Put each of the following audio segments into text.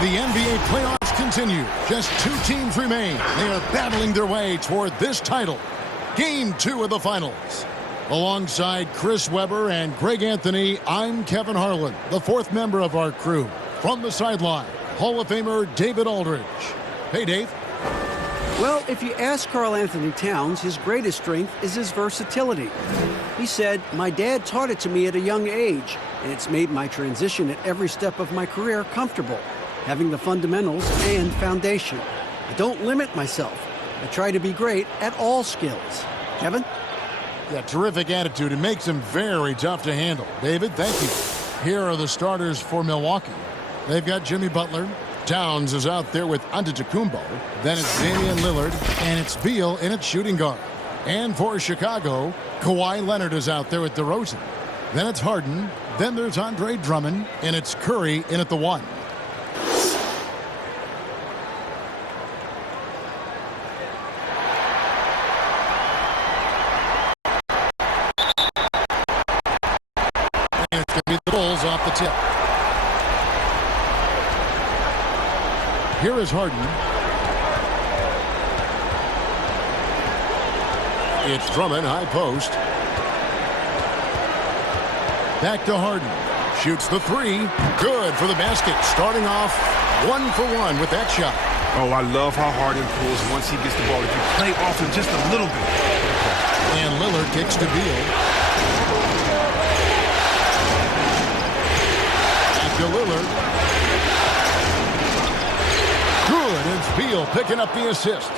The NBA playoffs continue. Just 2 teams remain. They are battling their way toward this title. Game 2 of the finals. Alongside Chris Webber and Greg Anthony, I'm Kevin Harlan, the 4th member of our crew. From the sideline, Hall of Famer David Aldridge. Hey, Dave. Well, if you ask Karl Anthony Towns, his greatest strength is his versatility. He said, "My dad taught it to me at a young age, and it's made my transition at every step of my career comfortable, having the fundamentals and foundation. I don't limit myself. I try to be great at all skills." Kevin? Yeah, terrific attitude. It makes him very tough to handle. David, thank you. Here are the starters for Milwaukee. They've got Jimmy Butler. Towns is out there with Antetokounmpo. Then it's Damian Lillard, and it's Beal in at shooting guard. And for Chicago, Kawhi Leonard is out there with DeRozan. Then it's Harden. Then there's Andre Drummond, and it's Curry in at the 1. And it's going to be the Bulls off the tip. Here is Harden. It's Drummond, high post. Back to Harden. Shoots the 3. Good for the basket. Starting off 1 for 1 with that shot. Oh, I love how Harden pulls once he gets the ball. If you play off him just a little bit. And Lillard kicks to Beal. Back to Lillard. Good. It's Beal picking up the assist.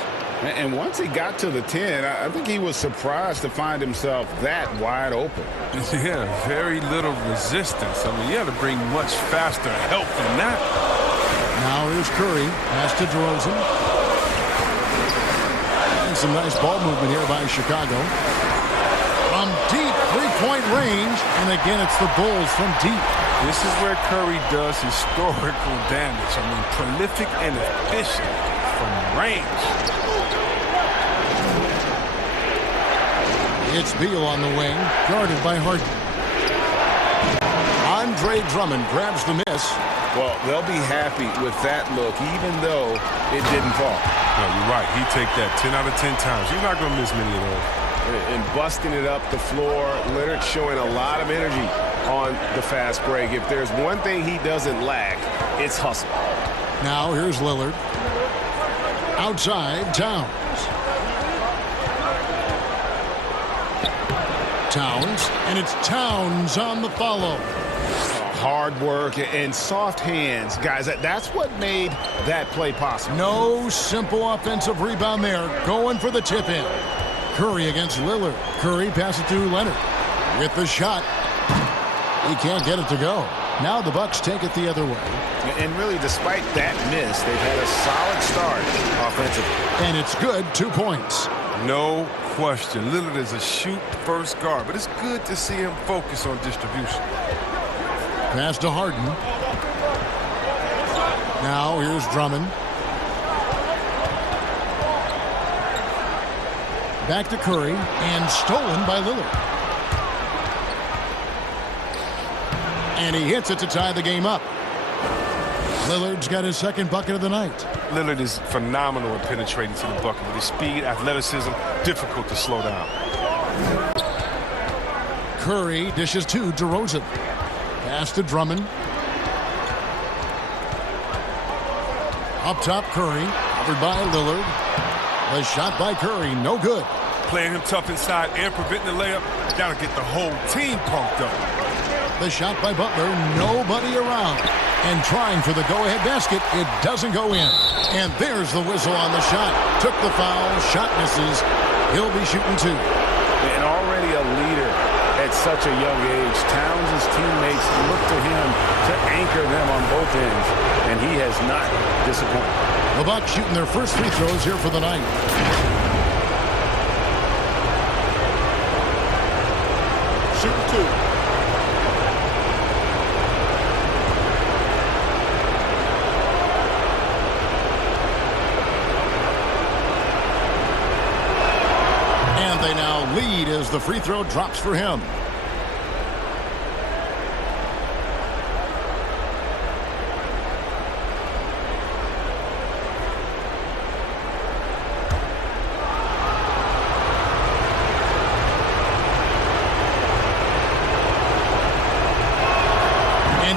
And once he got to the 10, I think he was surprised to find himself that wide open. Yeah, very little resistance. I mean, you had to bring much faster help than that. Now here's Curry. Pass to DeRozan. And some nice ball movement here by Chicago. From deep 3-point range. And again, it's the Bulls from deep. This is where Curry does historical damage. I mean, prolific and efficient from range. It's Beal on the wing, guarded by Harden. Andre Drummond grabs the miss. Well, they'll be happy with that look, even though it didn't fall. No, you're right. He'd take that 10 out of 10 times. You're not going to miss many of those. And busting it up the floor, Leonard showing a lot of energy on the fast break. If there's one thing he doesn't lack, it's hustle. Now here's Lillard. Outside, Towns. And it's Towns on the follow. Hard work and soft hands. Guys, that's what made that play possible. No simple offensive rebound there. Going for the tip-in. Curry against Lillard. Curry passes to Leonard. With the shot. He can't get it to go. Now the Bucks take it the other way. And really, despite that miss, they've had a solid start offensively. And it's good. 2 points. No question. Lillard is a shoot-first guard, but it's good to see him focus on distribution. Pass to Harden. Now here's Drummond. Back to Curry, and stolen by Lillard. And he hits it to tie the game up. Lillard's got his 2nd bucket of the night. Lillard is phenomenal at penetrating to the bucket. With his speed, athleticism, difficult to slow down. Curry dishes to DeRozan. Pass to Drummond. Up top, Curry. Covered by Lillard. The shot by Curry, no good. Playing him tough inside and preventing the layup. That'll get the whole team pumped up. The shot by Butler, nobody around. And trying for the go-ahead basket, it doesn't go in. And there's the whistle on the shot. Took the foul, shot misses. He'll be shooting 2. And already a leader at such a young age. Towns' teammates look to him to anchor them on both ends. And he has not disappointed. The Bucks shooting their first free throws here for the night. Shooting 2. They now lead as the free throw drops for him.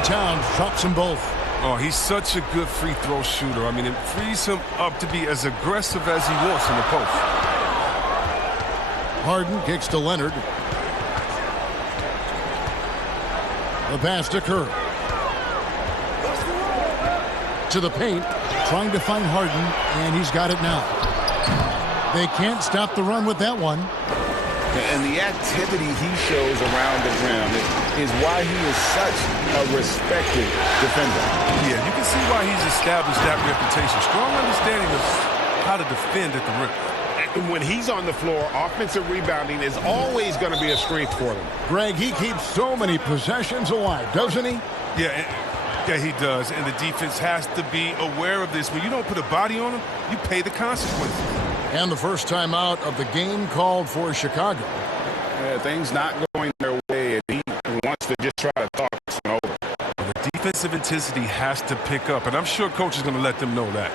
Towns drops them both. Oh, he's such a good free throw shooter. I mean, it frees him up to be as aggressive as he wants in the post. Harden kicks to Leonard. The pass to Curry. To the paint, trying to find Harden, and he's got it now. They can't stop the run with that one. And the activity he shows around the rim is why he is such a respected defender. Yeah, you can see why he's established that reputation. Strong understanding of how to defend at the rim. And when he's on the floor, offensive rebounding is always going to be a strength for them. Greg, he keeps so many possessions alive, doesn't he? Yeah, he does. And the defense has to be aware of this. When you don't put a body on him, you pay the consequences. And the first time out of the game called for Chicago. Things not going their way, and he wants to just try to talk this one over. The defensive intensity has to pick up, and I'm sure coach is going to let them know that.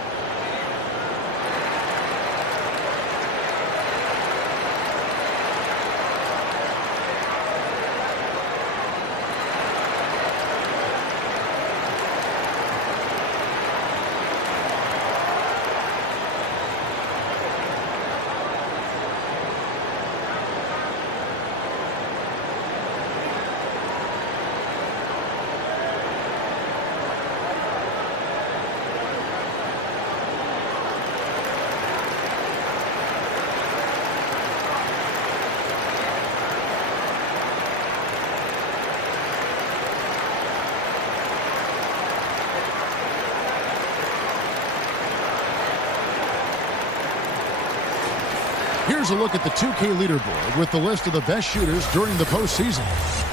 Here's a look at the 2K leaderboard with the list of the best shooters during the postseason.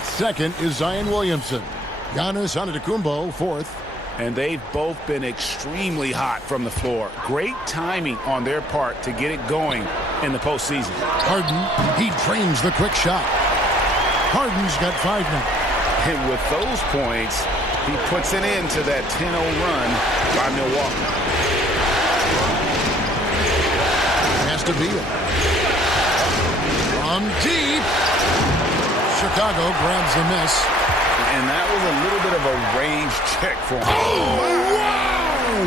Second is Zion Williamson. Giannis Antetokounmpo, fourth. And they've both been extremely hot from the floor. Great timing on their part to get it going in the postseason. Harden, he drains the quick shot. Harden's got 5 now. And with those points, he puts an end to that 10-0 run by Milwaukee. Has to be it. From deep. Chicago grabs the miss. And that was a little bit of a range check for him. Oh, wow!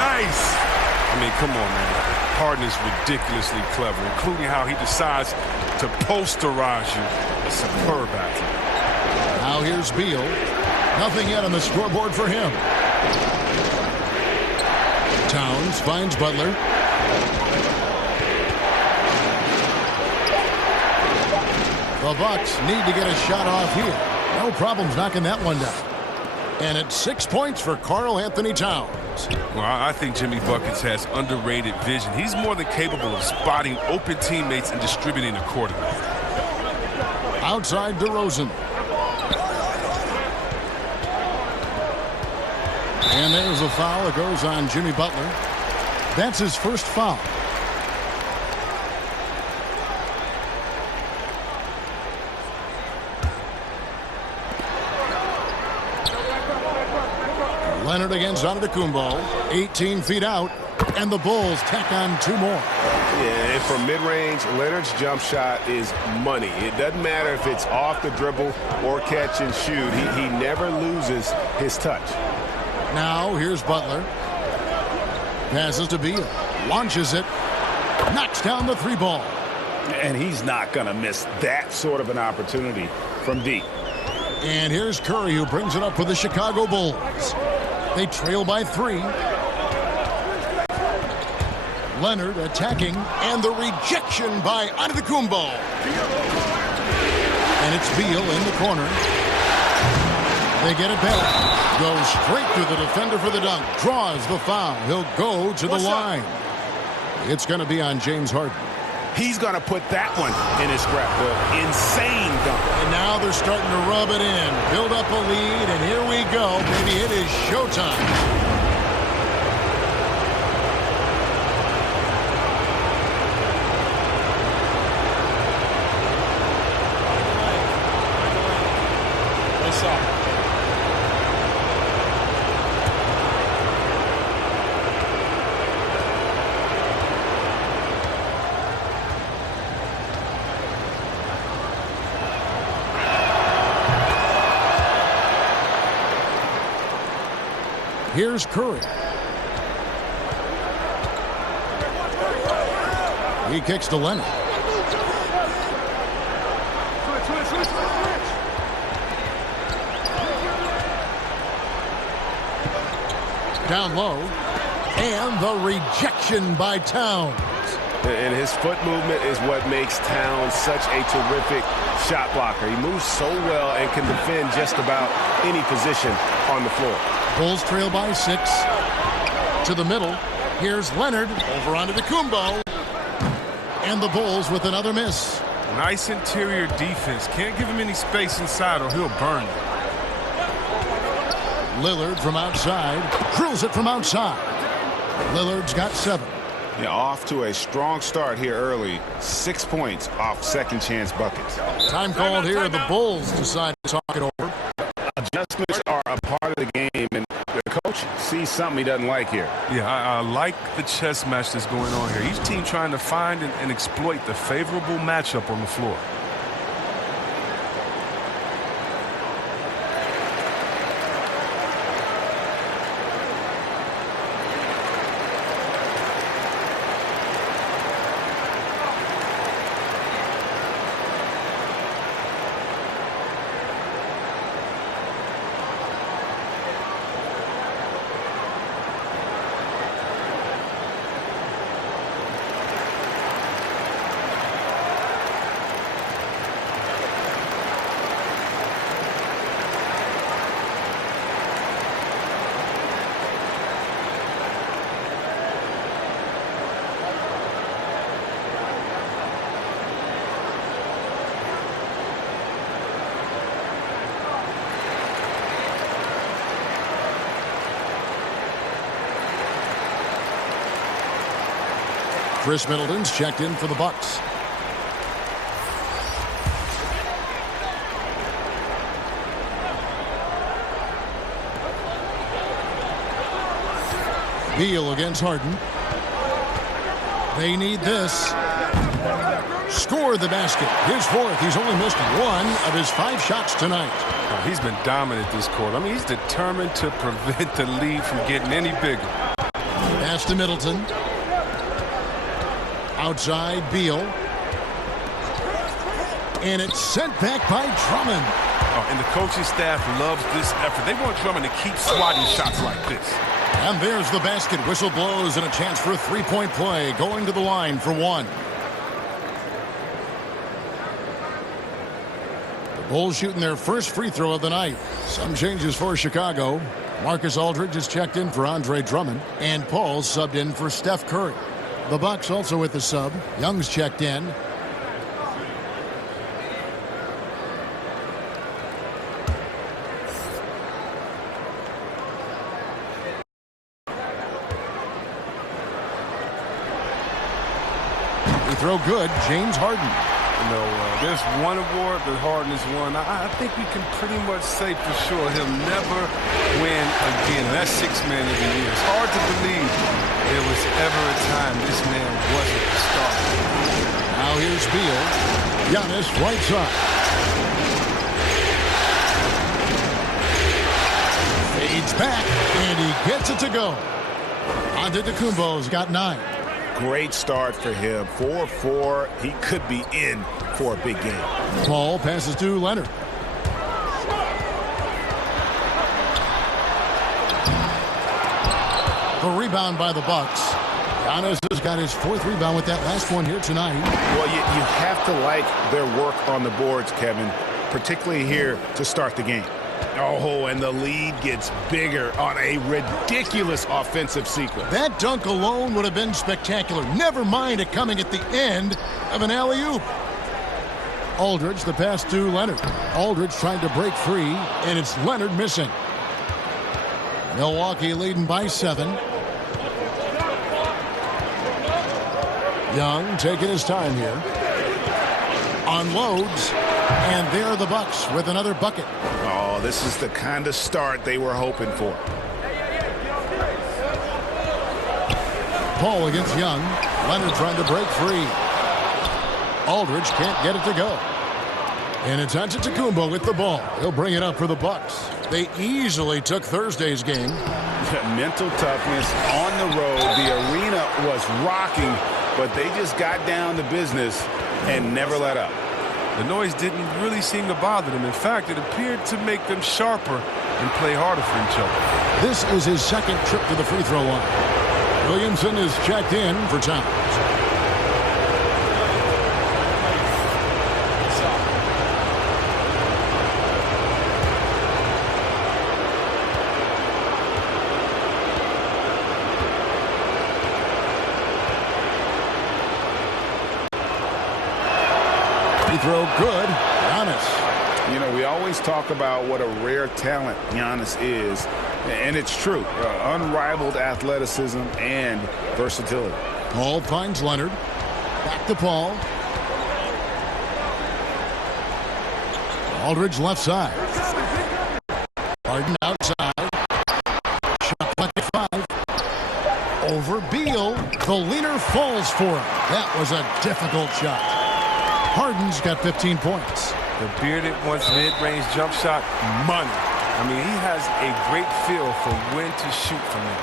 Nice! I mean, come on, man. Harden is ridiculously clever, including how he decides to posterize you. A superb athlete. Now here's Beal. Nothing yet on the scoreboard for him. Towns finds Butler. The Bucks need to get a shot off here. No problems knocking that one down. And it's 6 points for Karl Anthony Towns. Well, I think Jimmy Buckets has underrated vision. He's more than capable of spotting open teammates and distributing accordingly. Outside DeRozan. And there's a foul that goes on Jimmy Butler. That's his first foul. Leonard against Antetokounmpo, 18 feet out, and the Bulls tack on 2 more. Yeah, and from mid-range, Leonard's jump shot is money. It doesn't matter if it's off the dribble or catch and shoot. He never loses his touch. Now here's Butler. Passes to Beal. Launches it. Knocks down the 3 ball. And he's not going to miss that sort of an opportunity from deep. And here's Curry, who brings it up for the Chicago Bulls. They trail by 3. Leonard attacking, and the rejection by Antetokounmpo. And it's Beal in the corner. They get it back. Goes straight to the defender for the dunk. Draws the foul. He'll go to the line. It's going to be on James Harden. He's going to put that one in his scrapbook. Insane dunk. And now they're starting to rub it in. Build up a lead, and here we go. Maybe it is showtime. Here's Curry. He kicks to Leonard. Down low. And the rejection by Towns. And his foot movement is what makes Towns such a terrific shot blocker. He moves so well and can defend just about any position on the floor. Bulls trail by 6. To the middle. Here's Leonard over onto Kumbo. And the Bulls with another miss. Nice interior defense. Can't give him any space inside or he'll burn you. Lillard from outside. Drills it from outside. Lillard's got 7. Yeah, off to a strong start here early. 6 points off second chance buckets. Time called here. The Bulls decide to talk it over. Adjustments are a part of the game, and the coach sees something he doesn't like here. Yeah, I like the chess match that's going on here. Each team trying to find and exploit the favorable matchup on the floor. Chris Middleton's checked in for the Bucks. Beal against Harden. They need this. Score the basket. His 4th. He's only missed 1 of his 5 shots tonight. Oh, he's been dominant this quarter. I mean, he's determined to prevent the lead from getting any bigger. Pass to Middleton. Outside, Beal. And it's sent back by Drummond. Oh, and the coaching staff loves this effort. They want Drummond to keep swatting shots like this. And there's the basket. Whistle blows and a chance for a 3-point play. Going to the line for 1. The Bulls shooting their first free throw of the night. Some changes for Chicago. Marcus Aldridge is checked in for Andre Drummond. And Paul subbed in for Steph Curry. The Bucks also with the sub. Young's checked in. He throw good. James Harden. You know, there's one award that Harden has won. I think we can pretty much say for sure he'll never win again. That's 6th man of the year. It's hard to believe there was ever a time this man wasn't a star. Now here's Beal. Giannis right side. Fades back, and he gets it to go. Antetokounmpo's got 9. Great start for him. 4-4. He could be in for a big game. Paul passes to Leonard. The rebound by the Bucks. Giannis has got his 4th rebound with that last one here tonight. Well, you have to like their work on the boards, Kevin, particularly here to start the game. Oh, and the lead gets bigger on a ridiculous offensive sequence. That dunk alone would have been spectacular. Never mind it coming at the end of an alley-oop. Aldridge, the pass to Leonard. Aldridge trying to break free, and it's Leonard missing. Milwaukee leading by 7. Young taking his time here. Unloads, and there are the Bucks with another bucket. Oh, this is the kind of start they were hoping for. Paul against Young. Leonard trying to break free. Aldridge can't get it to go. And it's Antetokounmpo with the ball. He'll bring it up for the Bucks. They easily took Thursday's game. Mental toughness on the road. The arena was rocking, but they just got down to business and never let up. The noise didn't really seem to bother them. In fact, it appeared to make them sharper and play harder for each other. This is his second trip to the free throw line. Williamson is checked in for Towns. Free throw good. Giannis. You know, we always talk about what a rare talent Giannis is, and it's true. Unrivaled athleticism and versatility. Paul finds Leonard. Back to Paul. Aldridge left side. Harden outside. Shot clock at 5. Over Beal. The leaner falls for him. That was a difficult shot. Harden's got 15 points. The bearded one's mid-range jump shot, money. I mean, he has a great feel for when to shoot from it.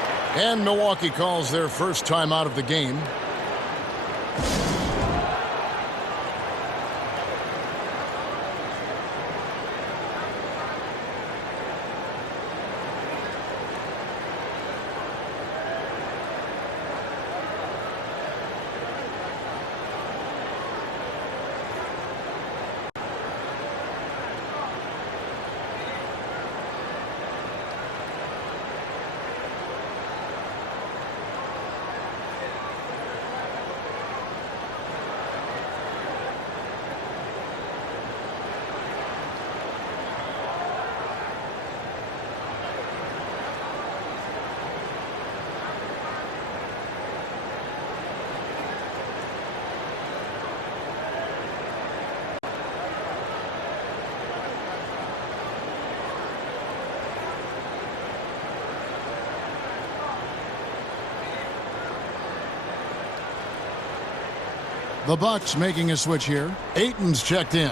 And Milwaukee calls their first time out of the game. The Bucks making a switch here. Ayton's checked in.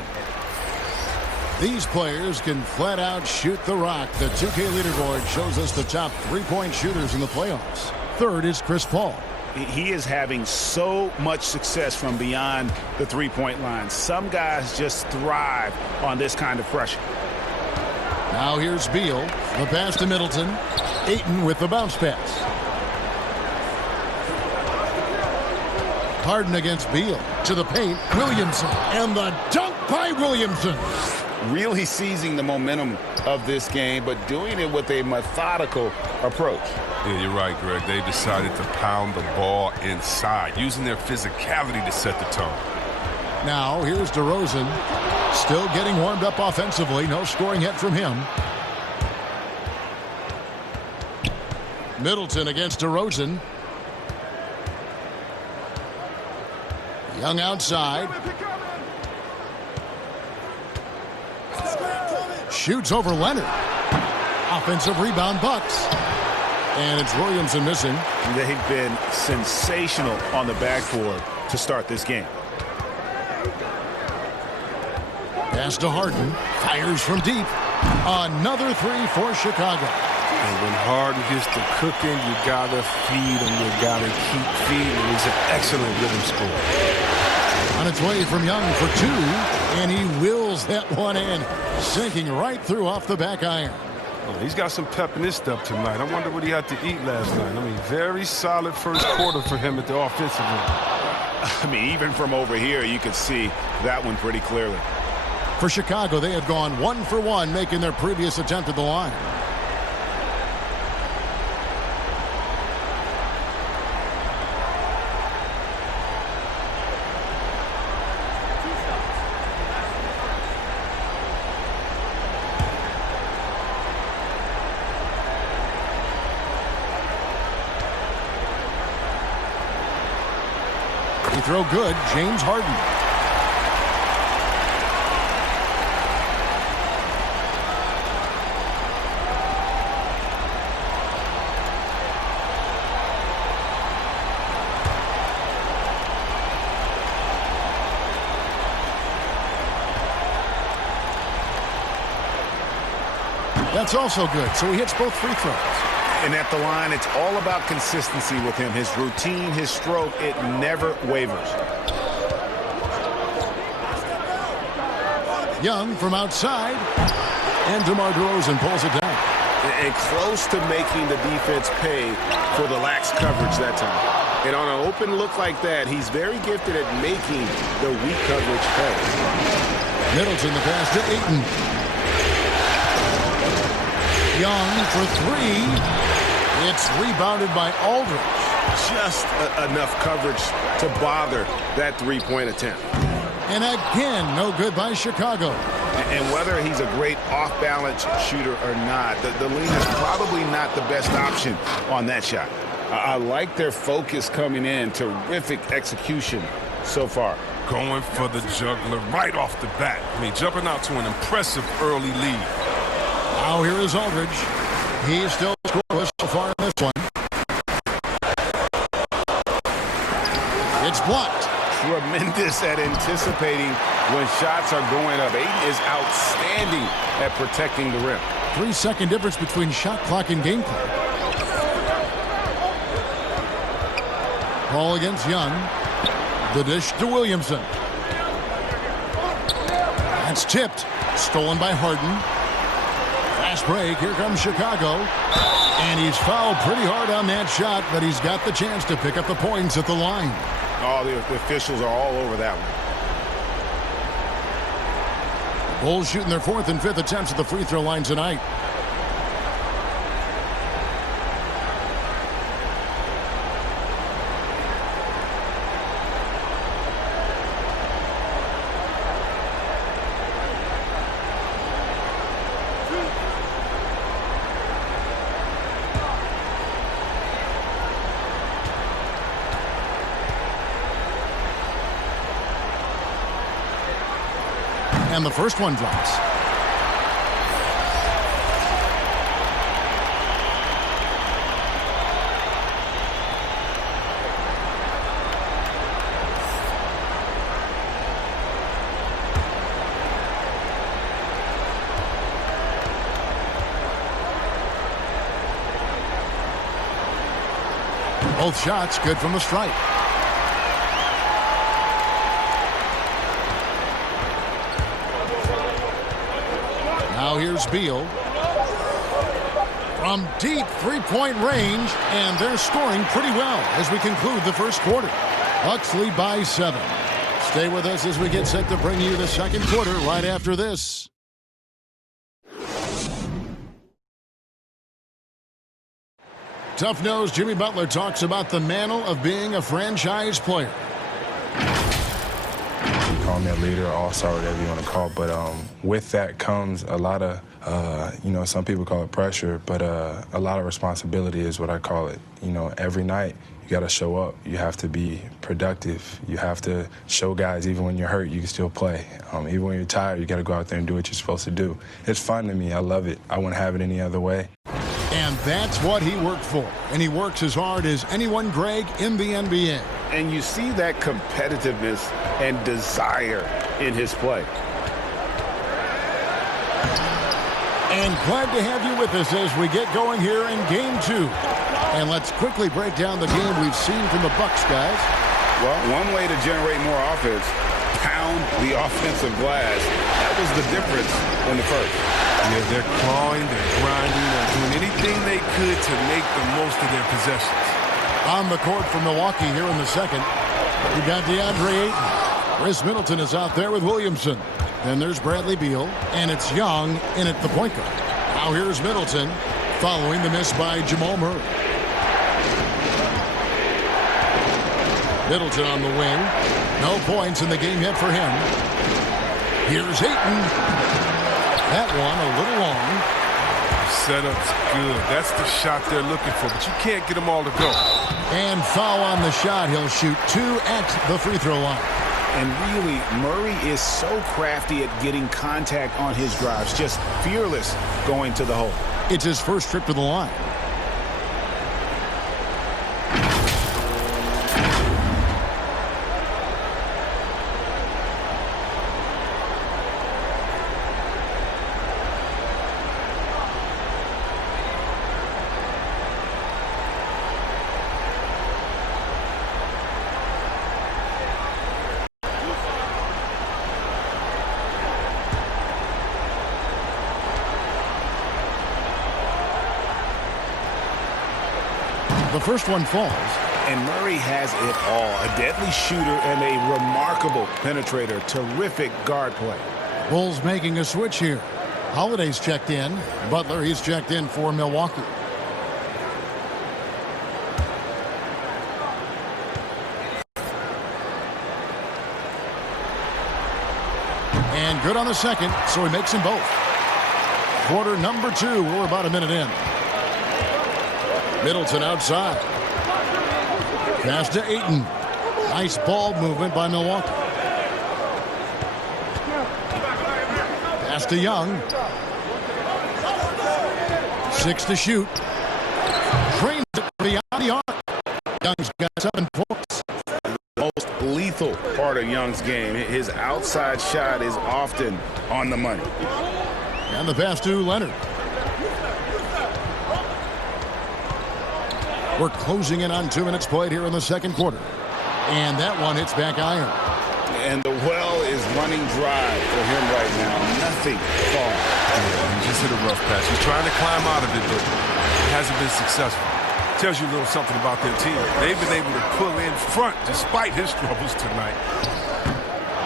These players can flat out shoot the rock. The 2K leaderboard shows us the top three-point shooters in the playoffs. Third is Chris Paul. He is having so much success from beyond the three-point line. Some guys just thrive on this kind of pressure. Now here's Beal. The pass to Middleton. Ayton with the bounce pass. Harden against Beal. To the paint. Williamson. And the dunk by Williamson. Really seizing the momentum of this game, but doing it with a methodical approach. Yeah, you're right, Greg. They decided to pound the ball inside, using their physicality to set the tone. Now, here's DeRozan. Still getting warmed up offensively. No scoring yet from him. Middleton against DeRozan. Young outside. Shoots over Leonard. Offensive rebound, Bucks. And it's Williamson missing. They've been sensational on the backboard to start this game. Pass to Harden. Fires from deep. Another three for Chicago. And when Harden gets to cooking, you gotta feed him. You gotta keep feeding. He's an excellent rhythm scorer. On its way from Young for two, and he wills that one in, sinking right through off the back iron. Oh, he's got some pep in his step tonight. I wonder what he had to eat last night. I mean, very solid first quarter for him at the offensive end. I mean, even from over here, you could see that one pretty clearly. For Chicago, they had gone 1 for 1, making their previous attempt at the line. Throw good, James Harden. That's also good, so he hits both free throws. And at the line, it's all about consistency with him. His routine, his stroke, it never wavers. Young from outside. And DeMar DeRozan pulls it down. And close to making the defense pay for the lax coverage that time. And on an open look like that, he's very gifted at making the weak coverage pay. Middleton the pass to Ayton. Young for three. It's rebounded by Aldridge. Just enough coverage to bother that three-point attempt. And again, no good by Chicago. And whether he's a great off-balance shooter or not, the lean is probably not the best option on that shot. I like their focus coming in. Terrific execution so far. Going for the juggler right off the bat. I mean, jumping out to an impressive early lead. Now here is Aldridge. He's still scoreless so far in this one. It's blocked. Tremendous at anticipating when shots are going up. Ayton is outstanding at protecting the rim. 3-second difference between shot clock and game clock. Ball against Young. The dish to Williamson. That's tipped. Stolen by Harden. Fast break. Here comes Chicago. And he's fouled pretty hard on that shot, but he's got the chance to pick up the points at the line. Oh, the officials are all over that one. Bulls shooting their fourth and fifth attempts at the free throw line tonight. And the first one drops. Both shots good from the stripe. Now here's Beal. From deep three-point range, and they're scoring pretty well as we conclude the first quarter. Bucks lead by 7. Stay with us as we get set to bring you the second quarter right after this. Tough-nosed Jimmy Butler talks about the mantle of being a franchise player. Call me a leader, all-star, whatever you want to call it. But with that comes a lot of, some people call it pressure, but a lot of responsibility is what I call it. Every night you got to show up. You have to be productive. You have to show guys even when you're hurt, you can still play. Even when you're tired, you got to go out there and do what you're supposed to do. It's fun to me. I love it. I wouldn't have it any other way. And that's what he worked for. And he works as hard as anyone, Greg, in the NBA. And you see that competitiveness and desire in his play. And glad to have you with us as we get going here in Game 2. And let's quickly break down the game we've seen from the Bucks, guys. Well, one way to generate more offense, pound the offensive glass. That was the difference in the first. Yeah, they're clawing, they're grinding, they're doing anything they could to make the most of their possessions. On the court for Milwaukee here in the second, we got DeAndre Ayton. Chris Middleton is out there with Williamson. Then there's Bradley Beal, and it's Young in at the point guard. Now here's Middleton, following the miss by Jamal Murray. Middleton on the wing. No points in the game yet for him. Here's Ayton. That one a little long. Setup's good. That's the shot they're looking for, but you can't get them all to go. And foul on the shot. He'll shoot 2 at the free throw line. And really, Murray is so crafty at getting contact on his drives. Just fearless going to the hole. It's his first trip to the line. The first one falls. And Murray has it all. A deadly shooter and a remarkable penetrator. Terrific guard play. Bulls making a switch here. Holiday's checked in. Butler, he's checked in for Milwaukee. And good on the second, so he makes them both. Quarter number 2, we're about a minute in. Middleton outside. Pass to Ayton. Nice ball movement by Milwaukee. Pass to Young. 6 to shoot. Trains it beyond the arc. Young's got 7 points. Most lethal part of Young's game. His outside shot is often on the money. And the pass to Leonard. We're closing in on 2 minutes played here in the second quarter. And that one hits back iron. And the well is running dry for him right now. Nothing falling. Yeah, he just hit a rough patch. He's trying to climb out of it, but it hasn't been successful. Tells you a little something about their team. They've been able to pull in front despite his struggles tonight.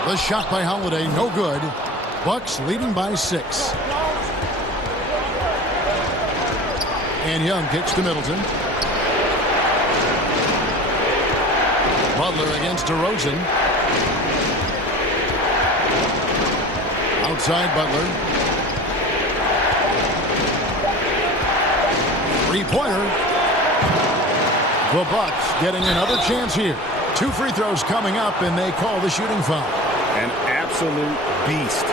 The shot by Holiday, no good. Bucks leading by 6. And Young kicks to Middleton. Butler against DeRozan. Outside Butler. Three-pointer. The Bucks getting another chance here. 2 free throws coming up, and they call the shooting foul. An absolute beast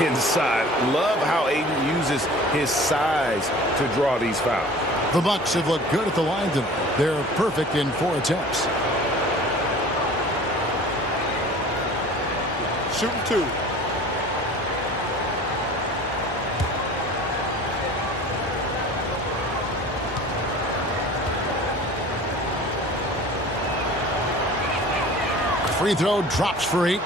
inside. Love how Ayton uses his size to draw these fouls. The Bucks have looked good at the line tonight. They're perfect in 4 attempts. Shooting 2. Free throw drops for Ayton.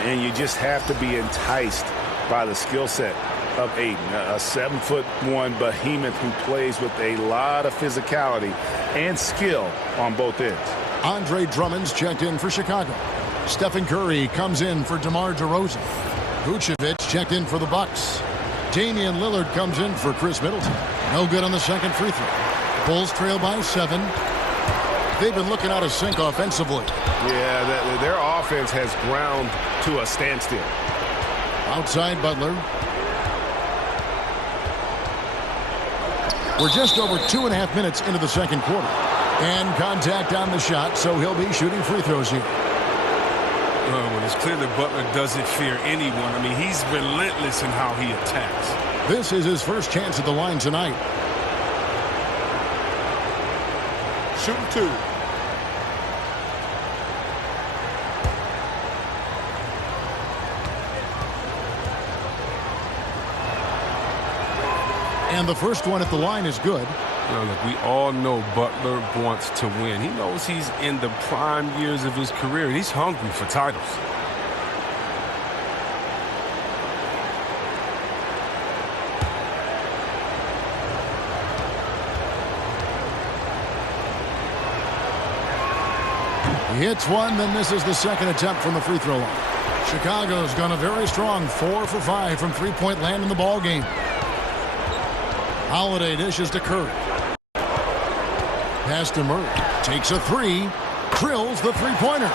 And you just have to be enticed by the skill set of Ayton. A 7'1" behemoth who plays with a lot of physicality and skill on both ends. Andre Drummond's checked in for Chicago. Stephen Curry comes in for DeMar DeRozan. Vucevic checked in for the Bucks. Damian Lillard comes in for Chris Middleton. No good on the second free throw. Bulls trail by 7. They've been looking out of sync offensively. Yeah, their offense has ground to a standstill. Outside Butler. We're just over 2.5 minutes into the second quarter. And contact on the shot, so he'll be shooting free throws here. Well, it's clear that Butler doesn't fear anyone. I mean, he's relentless in how he attacks. This is his first chance at the line tonight. Shooting 2. And the first one at the line is good. Well, look, we all know Butler wants to win. He knows he's in the prime years of his career, and he's hungry for titles. He hits one, then misses the second attempt from the free throw line. Chicago's gone a very strong 4 for 5 from three-point land in the ball game. Holiday dishes to Curry. Pass to Murray. Takes a 3. Drills the three-pointer.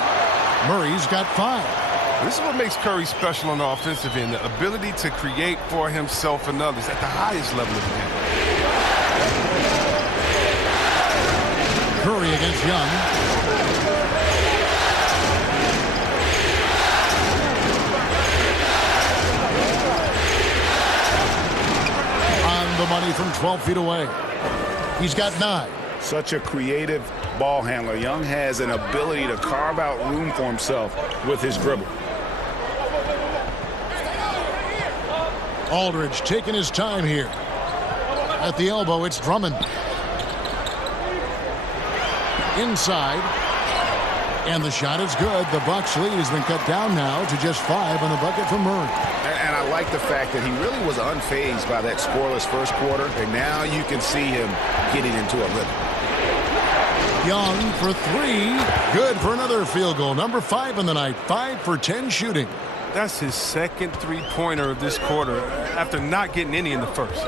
Murray's got 5. This is what makes Curry special on the offensive end, the ability to create for himself and others at the highest level of the game. Curry against Young. On the money from 12 feet away. He's got 9. Such a creative ball handler. Young has an ability to carve out room for himself with his dribble. Aldridge taking his time here. At the elbow, it's Drummond. Inside. And the shot is good. The Bucks lead has been cut down now to just 5 on the bucket from Murray. And I like the fact that he really was unfazed by that scoreless first quarter. And now you can see him getting into a rhythm. Young for three. Good for another field goal. Number 5 in the night. 5 for 10 shooting. That's his second three-pointer of this quarter after not getting any in the first.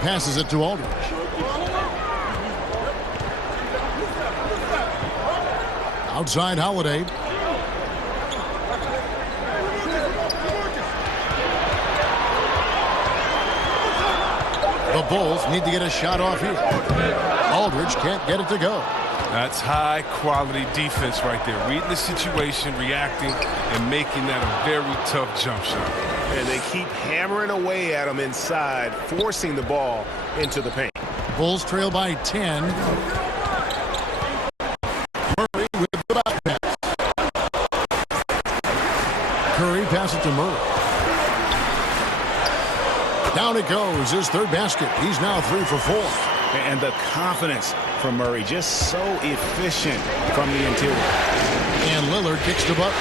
Passes it to Aldridge. Outside Holiday. The Bulls need to get a shot off here. Aldridge can't get it to go. That's high-quality defense right there. Reading the situation, reacting, and making that a very tough jump shot. And they keep hammering away at him inside, forcing the ball into the paint. Bulls trail by 10. Murray with the back pass. Curry passes it to Murray. Down it goes, his third basket. He's now 3 for 4. And the confidence from Murray, just so efficient from the interior. And Lillard kicks the bucket.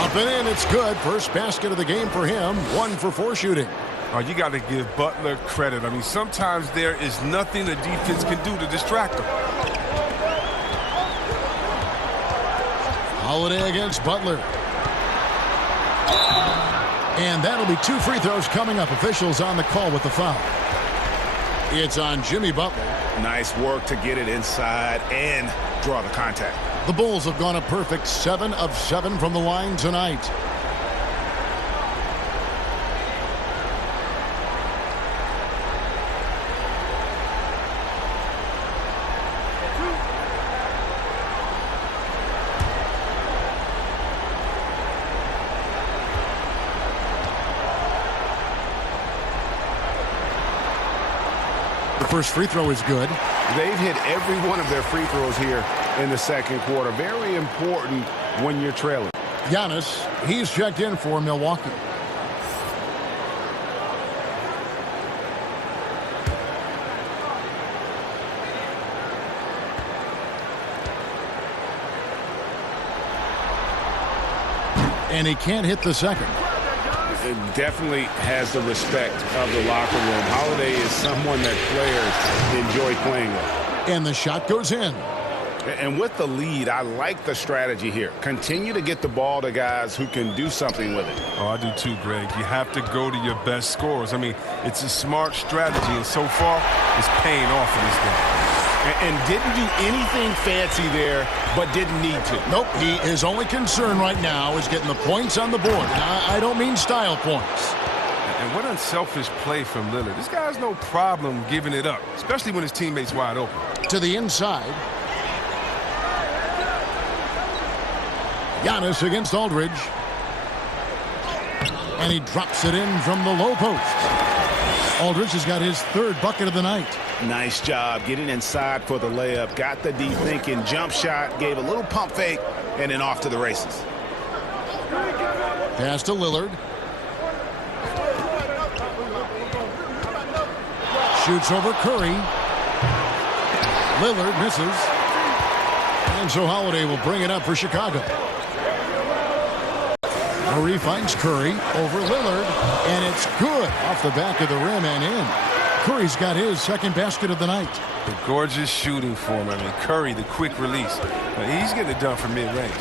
Up and in, it's good. First basket of the game for him. 1 for 4 shooting. Oh, you got to give Butler credit. I mean, sometimes there is nothing the defense can do to distract him. Holiday against Butler. And that'll be 2 free throws coming up. Officials on the call with the foul. It's on Jimmy Butler. Nice work to get it inside and draw the contact. The Bulls have gone a perfect 7 of 7 from the line tonight. First free throw is good. They've hit every one of their free throws here in the second quarter. Very important when you're trailing. Giannis, he's checked in for Milwaukee. And he can't hit the second. It definitely has the respect of the locker room. Holiday is someone that players enjoy playing with. And the shot goes in. And with the lead, I like the strategy here. Continue to get the ball to guys who can do something with it. Oh, I do too, Greg. You have to go to your best scorers. I mean, it's a smart strategy, and so far, it's paying off in this game. And didn't do anything fancy there, but didn't need to. Nope, his only concern right now is getting the points on the board. And I don't mean style points. And what unselfish play from Lillard. This guy has no problem giving it up, especially when his teammate's wide open. To the inside. Giannis against Aldridge. And he drops it in from the low post. Aldridge has got his 3rd bucket of the night. Nice job getting inside for the layup. Got the deep thinking jump shot, gave a little pump fake, and then off to the races. Pass to Lillard. Shoots over Curry. Lillard misses. And so Holiday will bring it up for Chicago. Murray finds Curry over Lillard, and it's good off the back of the rim and in. Curry's got his 2nd basket of the night. The gorgeous shooting form. I mean, Curry, the quick release. He's getting it done from mid-range.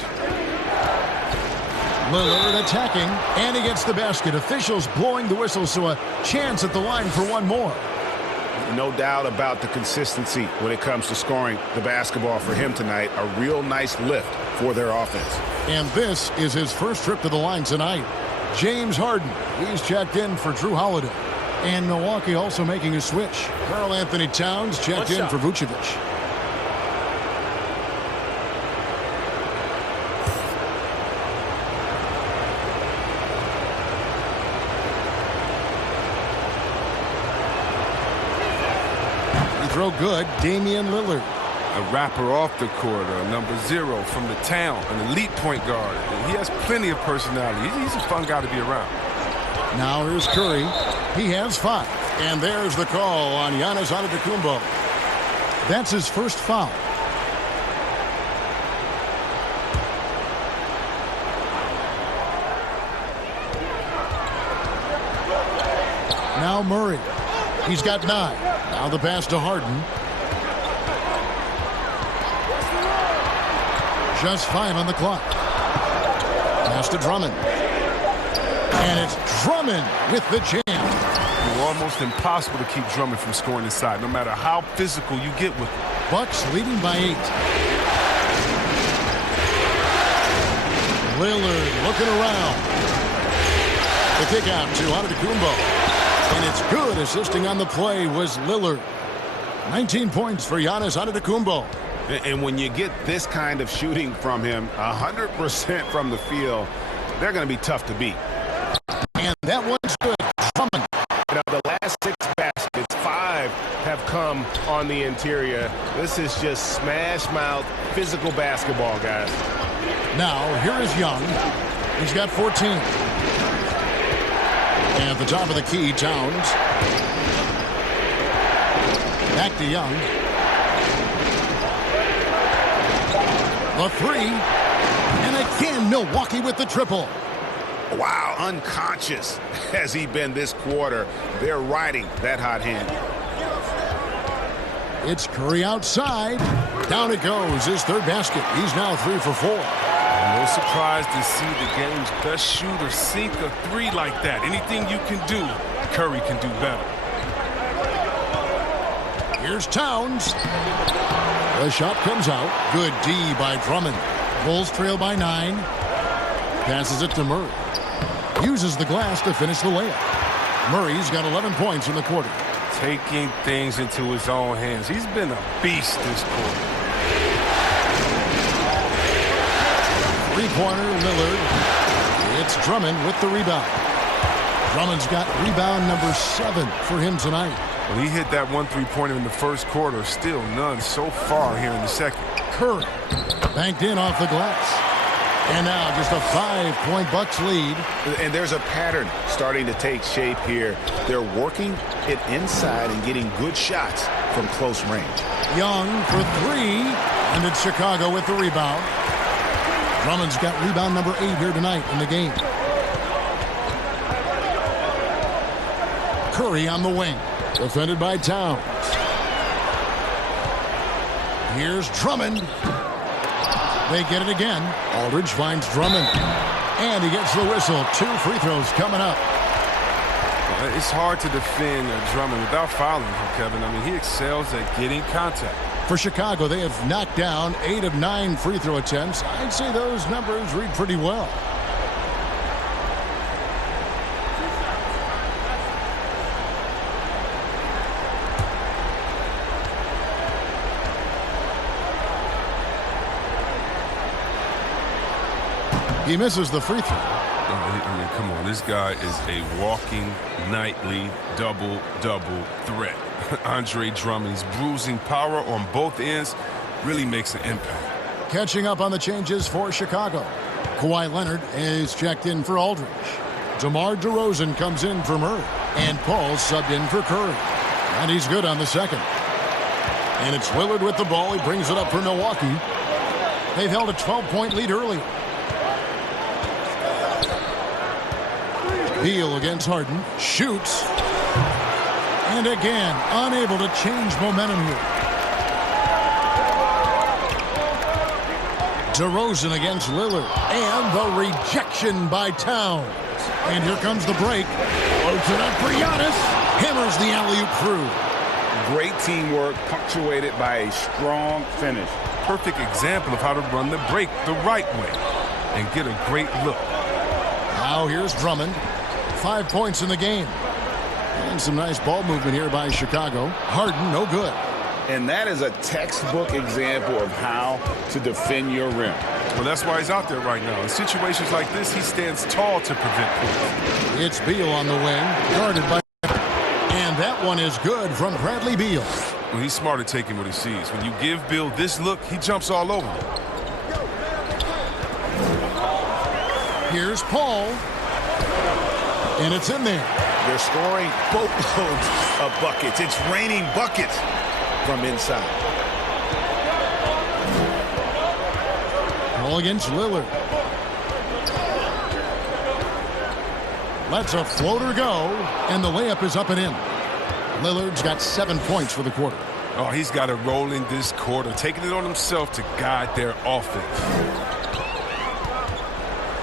Lillard attacking, and he gets the basket. Officials blowing the whistle, so a chance at the line for one more. No doubt about the consistency when it comes to scoring the basketball for him tonight. A real nice lift for their offense. And this is his first trip to the line tonight. James Harden, he's checked in for Drew Holiday. And Milwaukee also making a switch. Karl Anthony Towns checked in for Vucevic. Free throw good, Damian Lillard. A rapper off the court, number 0 from the town, an elite point guard. He has plenty of personality. He's a fun guy to be around. Now here's Curry. He has 5. And there's the call on Giannis Antetokounmpo. That's his first foul. Now Murray. He's got 9. Now the pass to Harden. Just 5 on the clock. Pass to Drummond. And it's Drummond with the jam. It's almost impossible to keep Drummond from scoring inside, no matter how physical you get with him. Bucks leading by 8. Lillard looking around. The kick out to Antetokounmpo. And it's good. Assisting on the play was Lillard. 19 points for Giannis Antetokounmpo. And when you get this kind of shooting from him, 100% from the field, they're going to be tough to beat. And that one's good. Drummond. You know, the last 6 baskets, 5 have come on the interior. This is just smash mouth physical basketball, guys. Now, here is Young. He's got 14. And at the top of the key, Towns. Back to Young. The 3. And again, Milwaukee with the triple. Wow, unconscious has he been this quarter. They're riding that hot hand. It's Curry outside. Down it goes. His 3rd basket. He's now 3 for 4. No surprise to see the game's best shooter sink a 3 like that. Anything you can do, Curry can do better. Here's Towns. The shot comes out. Good D by Drummond. Bulls trail by 9. Passes it to Murray. Uses the glass to finish the layup. Murray's got 11 points in the quarter. Taking things into his own hands. He's been a beast this quarter. 3-pointer, Lillard. It's Drummond with the rebound. Drummond's got rebound number 7 for him tonight. Well, he hit that 1 3-pointer in the first quarter. Still none so far here in the second. Curry banked in off the glass. And now just a 5-point Bucks lead. And there's a pattern starting to take shape here. They're working it inside and getting good shots from close range. Young for 3. And it's Chicago with the rebound. Drummond's got rebound number 8 here tonight in the game. Curry on the wing. Defended by Towns. Here's Drummond. They get it again. Aldridge finds Drummond. And he gets the whistle. 2 free throws coming up. It's hard to defend Drummond without fouling him, Kevin. I mean, he excels at getting contact. For Chicago, they have knocked down 8 of 9 free throw attempts. I'd say those numbers read pretty well. He misses the free throw. I mean, come on. This guy is a walking nightly double-double threat. Andre Drummond's bruising power on both ends really makes an impact. Catching up on the changes for Chicago. Kawhi Leonard is checked in for Aldridge. DeMar DeRozan comes in for Murray. And Paul subbed in for Curry. And he's good on the second. And it's Lillard with the ball. He brings it up for Milwaukee. They've held a 12-point lead early. Beal against Harden. Shoots. And again, unable to change momentum here. DeRozan against Lillard. And the rejection by Towns. And here comes the break. Floats it up for Giannis. Hammers the alley-oop through. Great teamwork punctuated by a strong finish. Perfect example of how to run the break the right way and get a great look. Now here's Drummond. 5 points in the game. And some nice ball movement here by Chicago. Harden, no good. And that is a textbook example of how to defend your rim. Well, that's why he's out there right now. In situations like this, he stands tall to prevent points. It's Beal on the wing, guarded by... And that one is good from Bradley Beal. Well, he's smart at taking what he sees. When you give Beal this look, he jumps all over him. Here's Paul. And it's in there. They're scoring boatloads of buckets. It's raining buckets from inside. Paul against Lillard. Lets a floater go, and the layup is up and in. Lillard's got 7 points for the quarter. Oh, he's got a roll in this quarter, taking it on himself to guide their offense.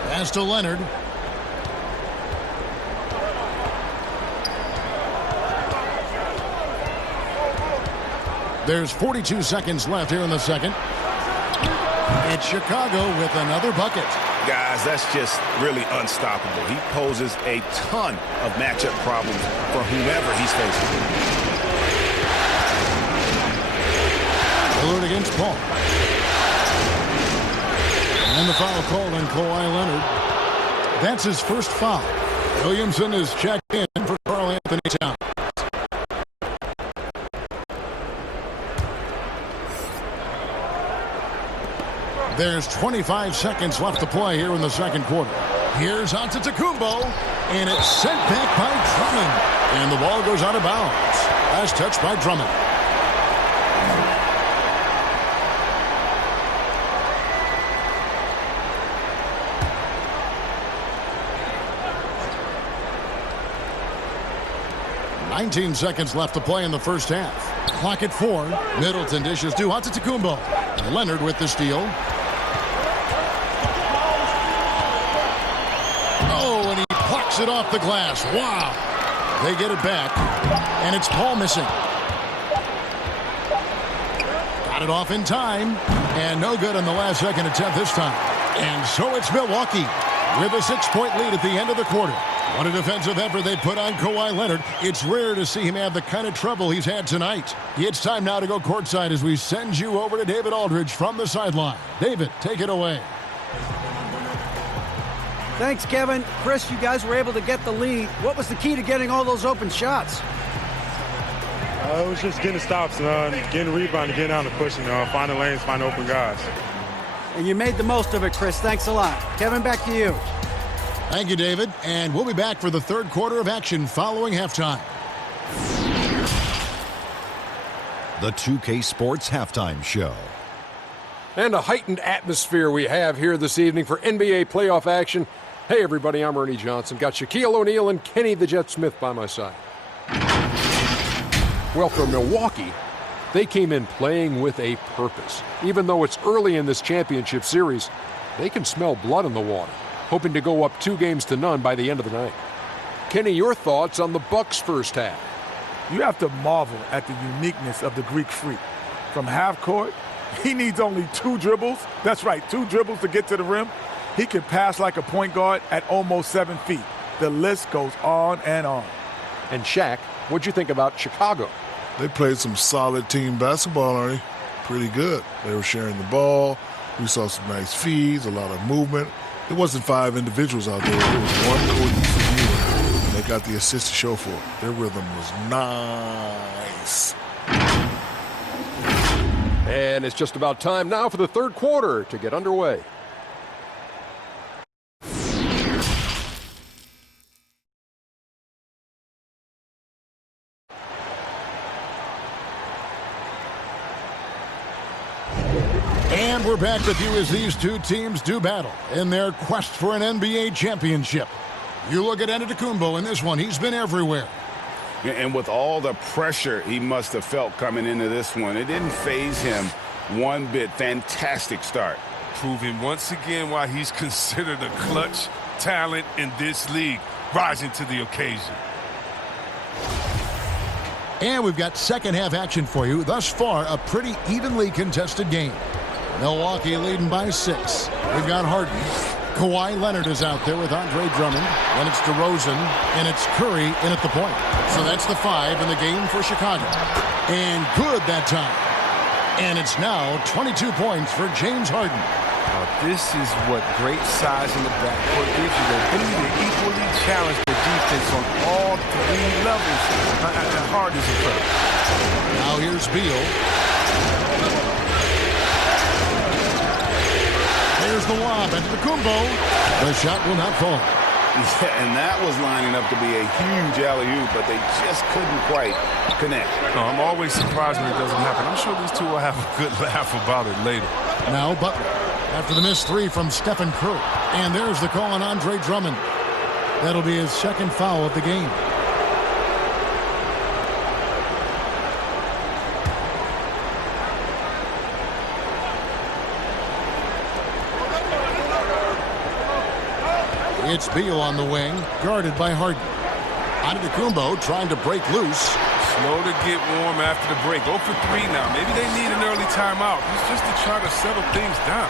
Pass to Leonard. There's 42 seconds left here in the second. It's Chicago with another bucket. Guys, that's just really unstoppable. He poses a ton of matchup problems for whomever he's facing. Lillard against Paul. And the foul called on Kawhi Leonard. That's his first foul. Williamson is checked in for Karl Anthony Towns. There's 25 seconds left to play here in the second quarter. Here's Antetokounmpo, and it's sent back by Drummond. And the ball goes out of bounds. Last touch by Drummond. $19 seconds left to play in the first half. Clock at 4. Middleton dishes to Antetokounmpo. Leonard with the steal. Oh, and he plucks it off the glass. Wow. They get it back, and it's Paul missing. Got it off in time, and no good on the last second attempt this time. And so it's Milwaukee with a 6-point lead at the end of the quarter. What a defensive effort they put on Kawhi Leonard. It's rare to see him have the kind of trouble he's had tonight. It's time now to go courtside as we send you over to David Aldridge from the sideline. David, take it away. Thanks, Kevin. Chris, you guys were able to get the lead. What was the key to getting all those open shots? It was just getting stops, getting rebound, getting out and pushing, finding lanes, finding open guys. And you made the most of it, Chris. Thanks a lot. Kevin, back to you. Thank you, David. And we'll be back for the third quarter of action following halftime. The 2K Sports Halftime Show. And a heightened atmosphere we have here this evening for NBA playoff action. Hey, everybody, I'm Ernie Johnson. Got Shaquille O'Neal and Kenny the Jet Smith by my side. Well, for Milwaukee, they came in playing with a purpose. Even though it's early in this championship series, they can smell blood in the water, hoping to go up 2-0 by the end of the night. Kenny, your thoughts on the Bucks' first half? You have to marvel at the uniqueness of the Greek freak. From half court, he needs only 2 dribbles. That's right, 2 dribbles to get to the rim. He can pass like a point guard at almost 7 feet. The list goes on and on. And Shaq, what'd you think about Chicago? They played some solid team basketball, Ernie. Pretty good. They were sharing the ball. We saw some nice feeds, a lot of movement. It wasn't 5 individuals out there. It was one cohesive unit. They got the assist to show for it. Their rhythm was nice. And it's just about time now for the third quarter to get underway. And we're back with you as these two teams do battle in their quest for an NBA championship. You look at Antetokounmpo in this one. He's been everywhere. And with all the pressure he must have felt coming into this one, it didn't faze him one bit. Fantastic start. Proving once again why he's considered a clutch talent in this league, rising to the occasion. And we've got second half action for you. Thus far, a pretty evenly contested game. Milwaukee leading by 6. We've got Harden. Kawhi Leonard is out there with Andre Drummond. Then it's DeRozan, and it's Curry in at the point. So that's the 5 in the game for Chicago. And good that time. And it's now 22 points for James Harden. This is what great size in the backcourt gives you. The ability to equally challenge the defense on all 3 levels. Harden's incredible. Now here's Beal. There's the lob into the Kumbo. The shot will not fall. Yeah, and that was lining up to be a huge alley-oop, but they just couldn't quite connect. No, I'm always surprised when it doesn't happen. I'm sure these two will have a good laugh about it later. Now Butler after the missed 3 from Stephen Curry. And there's the call on Andre Drummond. That'll be his second foul of the game. It's Beal on the wing, guarded by Harden. Antetokounmpo trying to break loose. Slow to get warm after the break. 0 for 3 now. Maybe they need an early timeout. It's just to try to settle things down.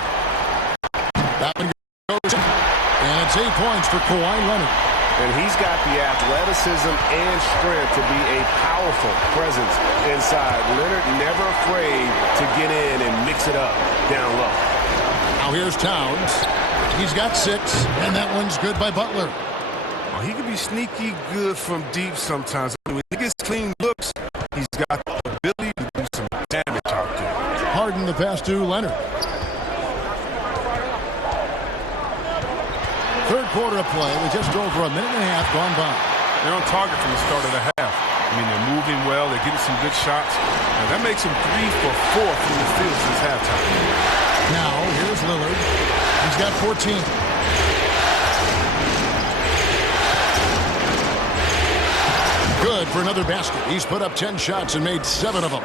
That one goes, and it's 8 points for Kawhi Leonard. And he's got the athleticism and strength to be a powerful presence inside. Leonard never afraid to get in and mix it up down low. Now here's Towns. He's got 6, and that one's good by Butler. Oh, he can be sneaky good from deep sometimes. When he gets clean looks, he's got the ability to do some damage out there. Harden the pass to Leonard. Third quarter of play with just over a minute and a half gone by. They're on target from the start of the half. I mean, they're moving well. They're getting some good shots. Now, that makes them 3 for 4 from the field since halftime. Now, here's Lillard. He's got 14. Good for another basket. He's put up 10 shots and made 7 of them.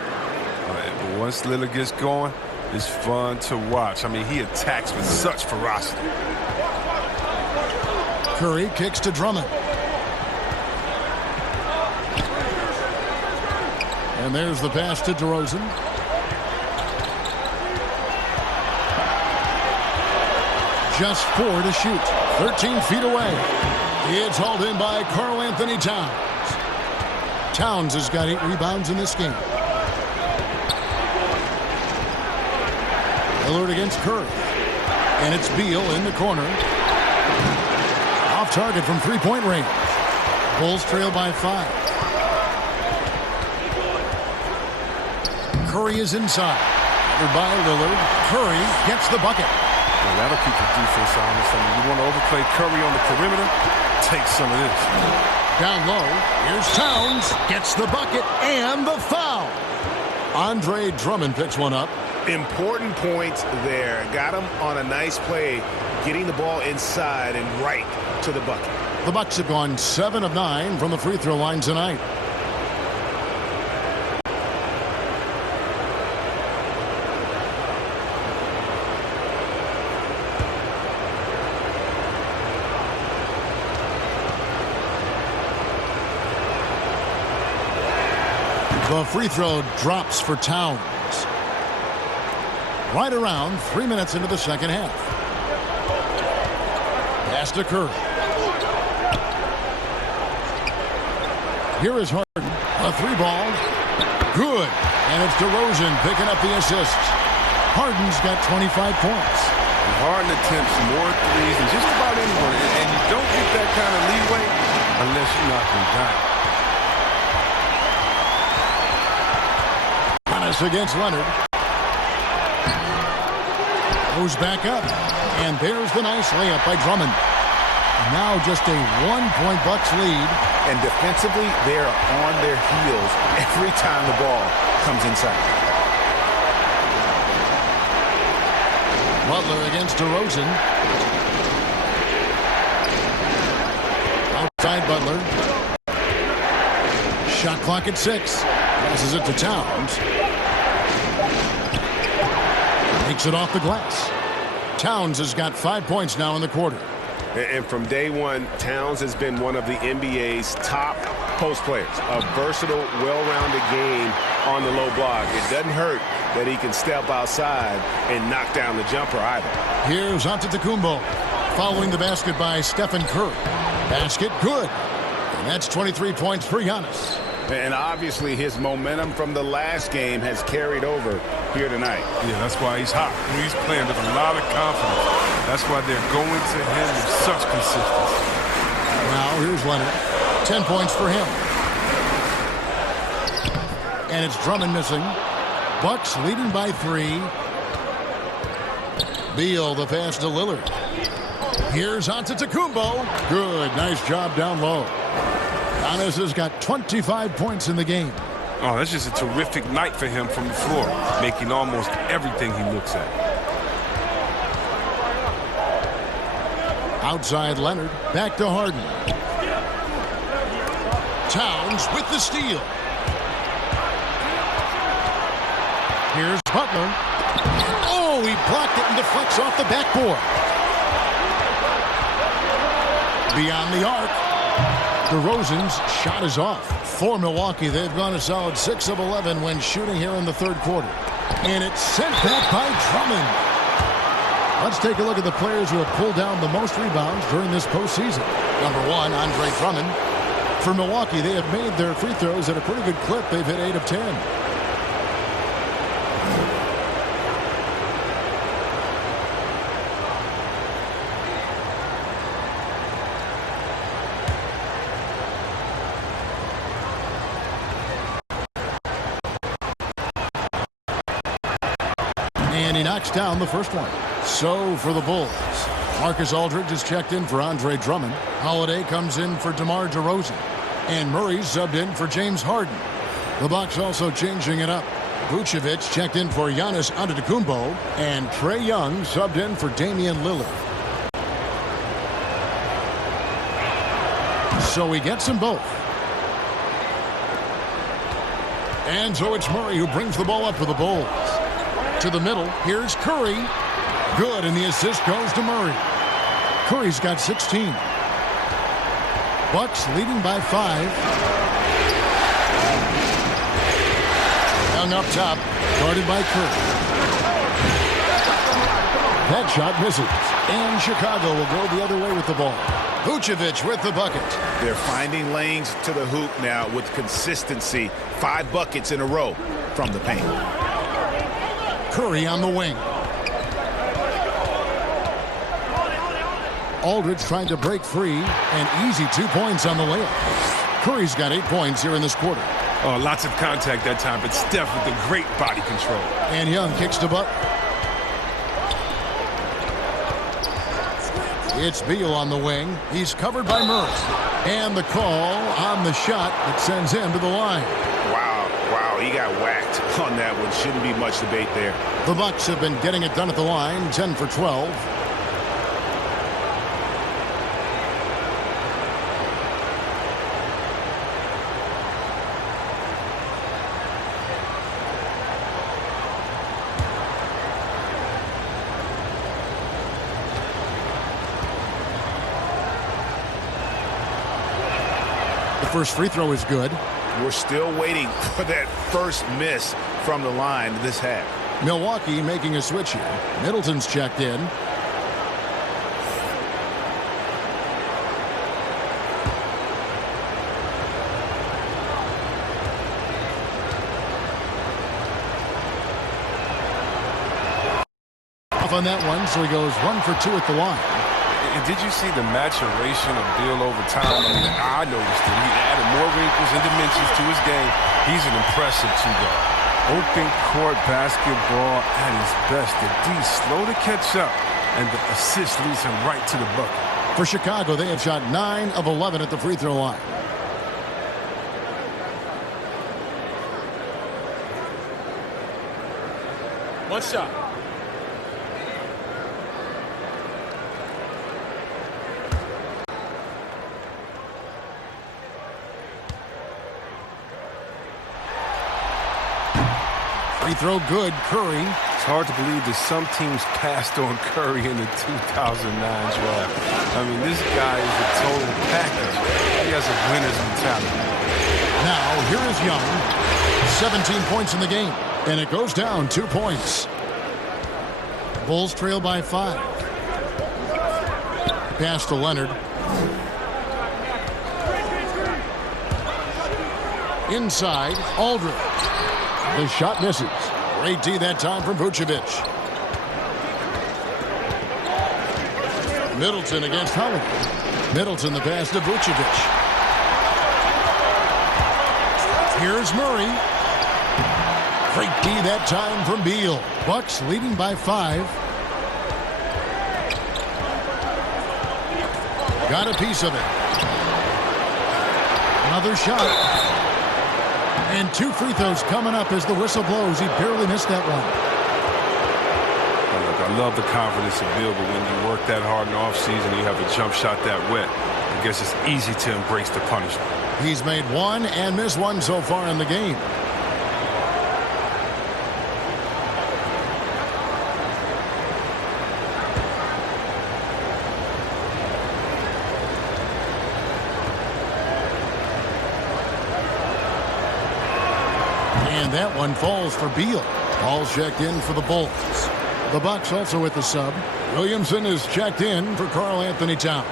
But once Lillard gets going, it's fun to watch. I mean, he attacks with such ferocity. Curry kicks to Drummond. And there's the pass to DeRozan. Just 4 to shoot. 13 feet away. It's hauled in by Karl Anthony Towns. Towns has got 8 rebounds in this game. Lillard against Curry. And it's Beal in the corner. Off target from three-point range. Bulls trail by 5. Curry is inside. Covered by Lillard. Curry gets the bucket. Well, that'll keep the defense honest. I mean, you want to overplay Curry on the perimeter? Take some of this. Down low, here's Towns. Gets the bucket and the foul. Andre Drummond picks one up. Important points there. Got him on a nice play, getting the ball inside and right to the bucket. The Bucks have gone 7 of 9 from the free throw line tonight. The free throw drops for Towns. Right around 3 minutes into the second half. Pass to Curry. Here is Harden. A 3-ball. Good. And it's DeRozan picking up the assist. Harden's got 25 points. Harden attempts more threes than just about anyone. And you don't get that kind of leeway unless you knock them down. Against Leonard. Goes back up. And there's the nice layup by Drummond. And now just a 1-point Bucks lead. And defensively, they're on their heels every time the ball comes inside. Butler against DeRozan. Outside Butler. Shot clock at 6. Passes it to Towns. Takes it off the glass. Towns has got 5 points now in the quarter. And from day one, Towns has been one of the NBA's top post players. A versatile, well-rounded game on the low block. It doesn't hurt that he can step outside and knock down the jumper either. Here's Antetokounmpo following the basket by Stephen Curry. Basket good. And that's 23 points for Giannis. And obviously his momentum from the last game has carried over here tonight. Yeah, that's why he's hot. He's playing with a lot of confidence. That's why they're going to him with such consistency. Now here's Leonard. 10 points for him. And it's Drummond missing. Bucks leading by 3. Beal the pass to Lillard. Here's Antetokounmpo. Good. Nice job down low. Giannis has got 25 points in the game. Oh, that's just a terrific night for him from the floor, making almost everything he looks at. Outside Leonard. Back to Harden. Towns with the steal. Here's Butler. Oh, he blocked it and deflects off the backboard. Beyond the arc. DeRozan's shot is off. For Milwaukee, they've gone a solid 6 of 11 when shooting here in the third quarter. And it's sent back by Drummond. Let's take a look at the players who have pulled down the most rebounds during this postseason. Number 1, Andre Drummond. For Milwaukee, they have made their free throws at a pretty good clip. They've hit 8 of 10. And he knocks down the first one. So for the Bulls, Marcus Aldridge is checked in for Andre Drummond. Holiday comes in for DeMar DeRozan. And Murray's subbed in for James Harden. The Bucks also changing it up. Vucevic checked in for Giannis Antetokounmpo. And Trae Young subbed in for Damian Lillard. So he gets them both. And so it's Murray who brings the ball up for the Bulls. To the middle, here's Curry. Good, and the assist goes to Murray. Curry's got 16. Bucks leading by 5. Young up top, guarded by Curry. That shot misses, and Chicago will go the other way with the ball. Vucevic with the bucket. They're finding lanes to the hoop now with consistency. 5 buckets in a row from the paint. Curry on the wing. Aldridge trying to break free, and easy 2 points on the layup. Curry's got 8 points here in this quarter. Oh, lots of contact that time, but Steph with the great body control. And Young kicks to Butler. It's Beal on the wing. He's covered by Murray. And the call on the shot that sends him to the line. Wow, he got whacked on that one. Shouldn't be much debate there. The Bucks have been getting it done at the line, 10 for 12. The first free throw is good. We're still waiting for that first miss from the line this half. Milwaukee making a switch here. Middleton's checked in. Off on that one, so he goes 1 for 2 at the line. And did you see the maturation of Beal over time? I mean, I noticed it. He added more wrinkles and dimensions to his game. He's an impressive two-guard. Open court basketball at his best. The D slow to catch up, and the assist leads him right to the bucket. For Chicago, they have shot 9 of 11 at the free throw line. One shot. Free throw good, Curry. It's hard to believe that some teams passed on Curry in the 2009 draft. I mean, this guy is a total package. He has a winner's mentality. Now, here is Young. 17 points in the game, and it goes down 2 points. Bulls trail by 5. Pass to Leonard. Inside, Aldridge. The shot misses. Great D that time from Vucevic. Middleton against Holiday. Middleton the pass to Vucevic. Here's Murray. Great D that time from Beal. Bucks leading by 5. Got a piece of it. Another shot. And 2 free throws coming up as the whistle blows. He barely missed that one. Oh, look, I love the confidence of Bill, but when you work that hard in the offseason, you have a jump shot that wet, I guess it's easy to embrace the punishment. He's made one and missed one so far in the game. And that one falls for Beal. Ball's checked in for the Bulls. The Bucks also with the sub. Williamson is checked in for Karl Anthony Towns.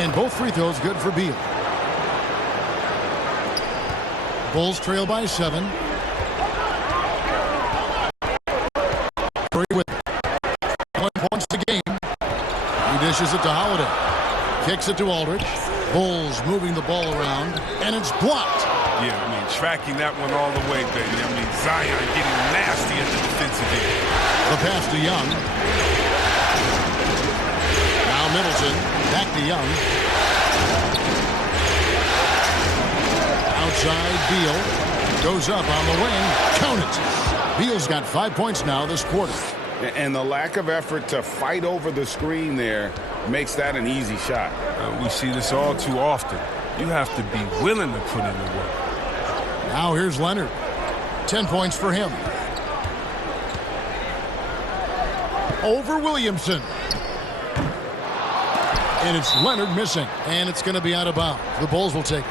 And both free throws good for Beal. Bulls trail by 7. With 1 point the game. He dishes it to Holiday. Kicks it to Aldridge. Bulls moving the ball around, and it's blocked. Yeah, I mean, tracking that one all the way, baby. I mean, Zion getting nasty at the defensive end. The pass to Young. Now Middleton. Back to Young. Outside, Beal. Goes up on the wing. Count it. Beal's got 5 points now this quarter. And the lack of effort to fight over the screen there makes that an easy shot. We see this all too often. You have to be willing to put in the work. Now here's Leonard. 10 points for him. Over Williamson. And it's Leonard missing. And it's going to be out of bounds. The Bulls will take it.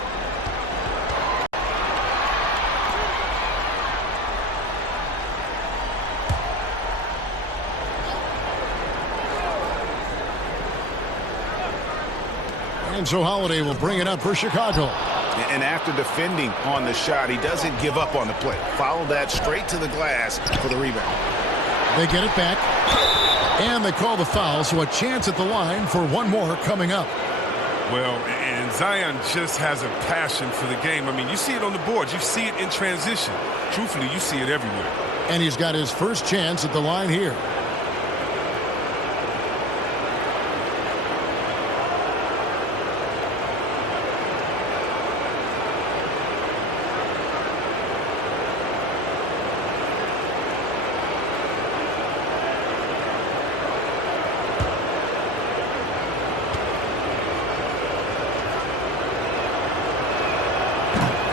And so Holiday will bring it up for Chicago. And after defending on the shot, he doesn't give up on the play. Follow that straight to the glass for the rebound. They get it back. And they call the foul, so a chance at the line for one more coming up. Well, and Zion just has a passion for the game. I mean, you see it on the boards. You see it in transition. Truthfully, you see it everywhere. And he's got his first chance at the line here.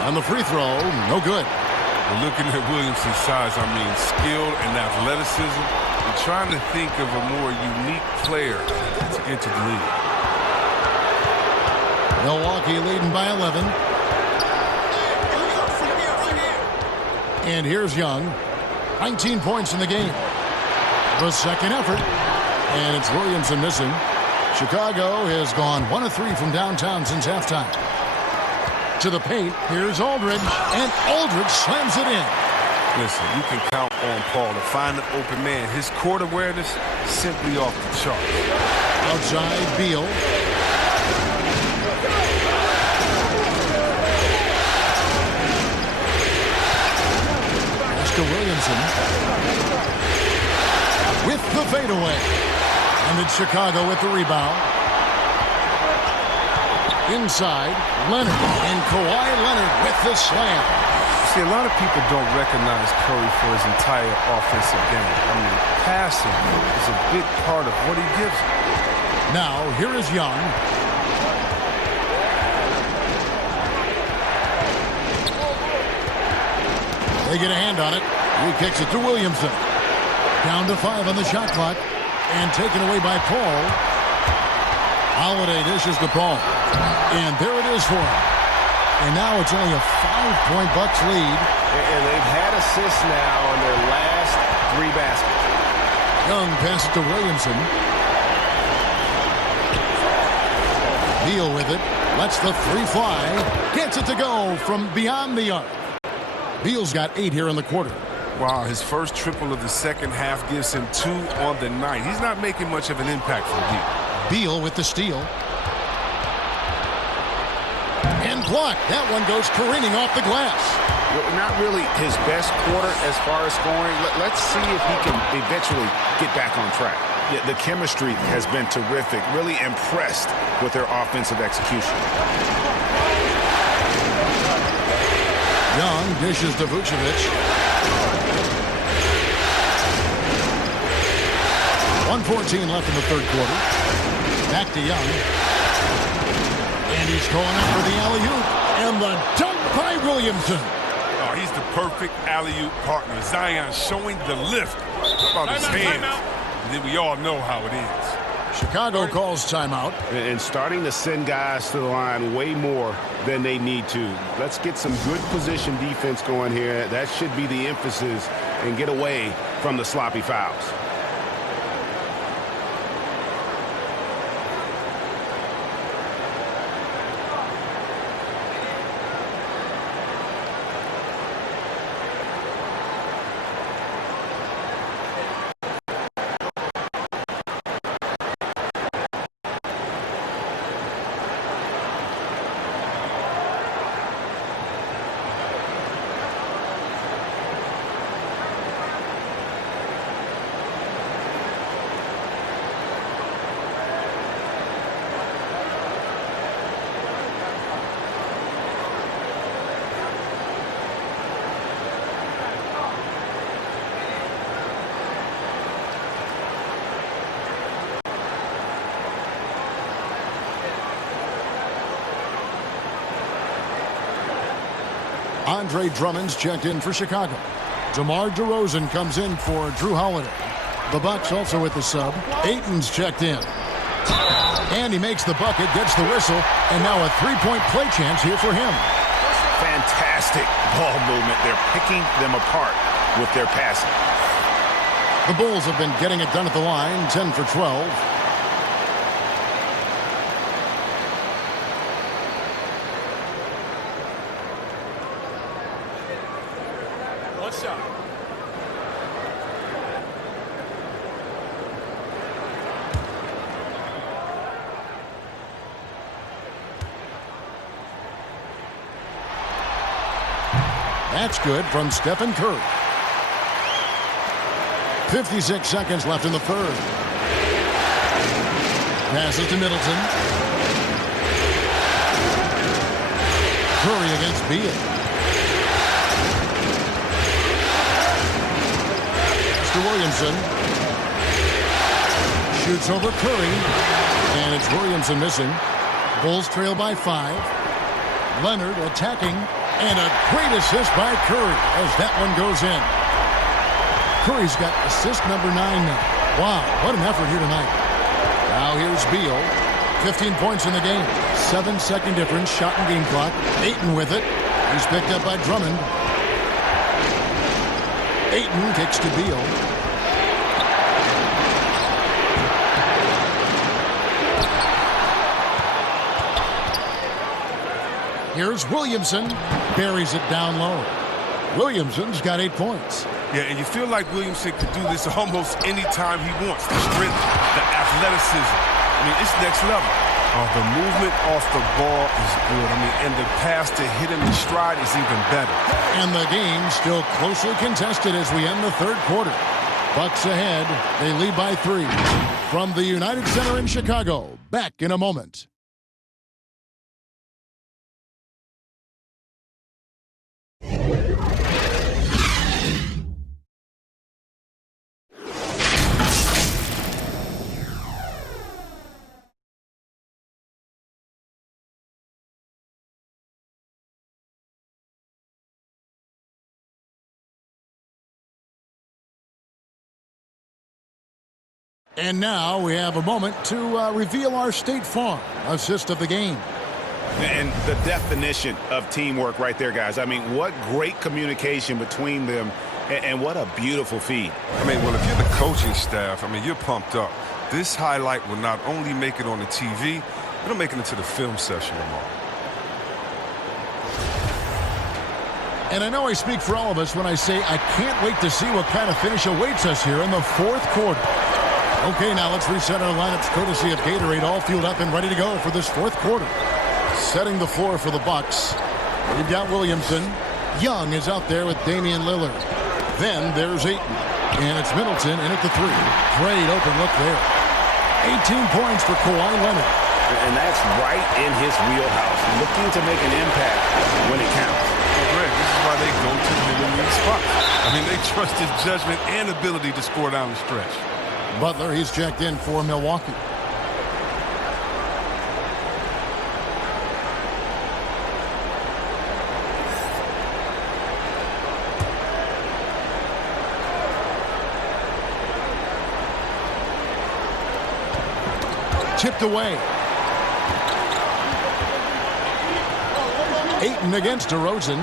On the free throw, no good. Well, looking at Williamson's size, I mean, skill and athleticism, and trying to think of a more unique player to enter the league. Milwaukee leading by 11. And here's Young. 19 points in the game. The second effort. And it's Williamson missing. Chicago has gone 1 of 3 from downtown since halftime. To the paint, here's Aldridge, and Aldridge slams it in. Listen, you can count on Paul to find an open man. His court awareness simply off the charts. Outside, Beal. Pass to Williamson. With the fadeaway. And it's Chicago with the rebound. Inside, Leonard, and Kawhi Leonard with the slam. See, a lot of people don't recognize Curry for his entire offensive game. I mean, passing is a big part of what he gives him. Now, here is Young. They get a hand on it. He kicks it to Williamson. Down to 5 on the shot clock. And taken away by Paul. Holiday dishes the ball. And there it is for him. And now it's only a 5-point Bucks lead. And they've had assists now on their last 3 baskets. Young passes to Williamson. Beal with it. Lets the 3 fly. Gets it to go from beyond the arc. Beal's got 8 here in the quarter. Wow, his first triple of the second half gives him 2 on the night. He's not making much of an impact from deep. Beal with the steal. And blocked. That one goes careening off the glass. Well, not really his best quarter as far as scoring. Let's see if he can eventually get back on track. Yeah, the chemistry has been terrific. Really impressed with their offensive execution. Young dishes to Vucevic. 1:14 left in the third quarter. Back to Young. And he's going up for the alley-oop. And the dunk by Williamson. Oh, he's the perfect alley-oop partner. Zion showing the lift about his hands. And then we all know how it is. Chicago calls timeout. And starting to send guys to the line way more than they need to. Let's get some good position defense going here. That should be the emphasis and get away from the sloppy fouls. Andre Drummond's checked in for Chicago. DeMar DeRozan comes in for Drew Holiday. The Bucks also with the sub. Ayton's checked in. And he makes the bucket, gets the whistle, and now a three-point play chance here for him. Fantastic ball movement. They're picking them apart with their passing. The Bulls have been getting it done at the line, 10 for 12. That's good from Stephen Curry. 56 seconds left in the third. Passes to Middleton. Curry against Beal. To Williamson. Shoots over Curry. And it's Williamson missing. Bulls trail by 5. Leonard attacking. And a great assist by Curry as that one goes in. Curry's got assist number 9 now. Wow, what an effort here tonight. Now here's Beal. 15 points in the game. 7-second difference, shot and game clock. Ayton with it. He's picked up by Drummond. Ayton kicks to Beal. Here's Williamson. Buries it down low. Williamson's got 8 points. Yeah, and you feel like Williamson could do this almost any time he wants. The strength, the athleticism. I mean, it's next level. The movement off the ball is good. I mean, and the pass to hit him in stride is even better. And the game still closely contested as we end the third quarter. Bucks ahead. They lead by 3. From the United Center in Chicago. Back in a moment. And now we have a moment to reveal our State Farm assist of the game. And the definition of teamwork right there, guys. I mean, what great communication between them, and what a beautiful feed. I mean, well, if you're the coaching staff, I mean, you're pumped up. This highlight will not only make it on the TV, it'll make it into the film session tomorrow. And I know I speak for all of us when I say I can't wait to see what kind of finish awaits us here in the fourth quarter. Okay, now let's reset our lineups courtesy of Gatorade, all fueled up and ready to go for this fourth quarter. Setting the floor for the Bucks. We've got Williamson. Young is out there with Damian Lillard. Then there's Ayton. And it's Middleton in at the 3. Great open look there. 18 points for Kawhi Leonard. And that's right in his wheelhouse, looking to make an impact when it counts. Well, Greg, this is why they go to him in these spots. I mean, they trust his judgment and ability to score down the stretch. Butler, he's checked in for Milwaukee. Tipped away. Ayton against DeRozan.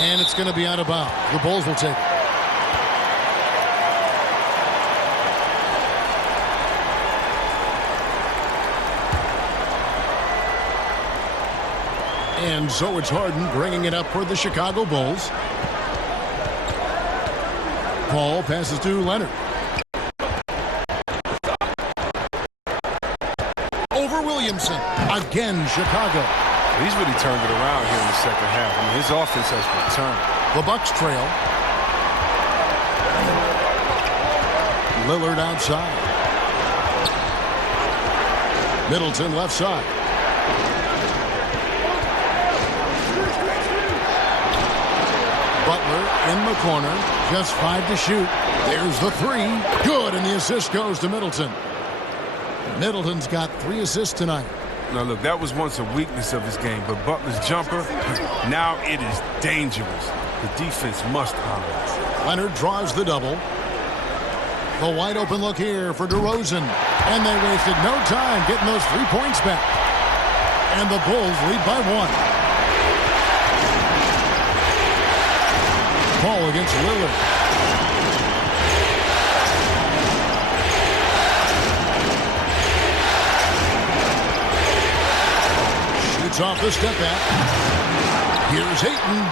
And it's going to be out of bounds. The Bulls will take it. And so it's Harden bringing it up for the Chicago Bulls. Paul passes to Leonard. Over Williamson. Again, Chicago. He's really turned it around here in the second half. I mean, his offense has returned. The Bucks trail. Lillard outside. Middleton left side. Butler in the corner. Just 5 to shoot. There's the 3. Good, and the assist goes to Middleton. Middleton's got 3 assists tonight. Now, look, that was once a weakness of his game, but Butler's jumper, now it is dangerous. The defense must honor it. Leonard draws the double. The wide open look here for DeRozan. And they wasted no time getting those 3 points back. And the Bulls lead by 1. Paul against Lillard. Shoots off the step back. Here's Ayton.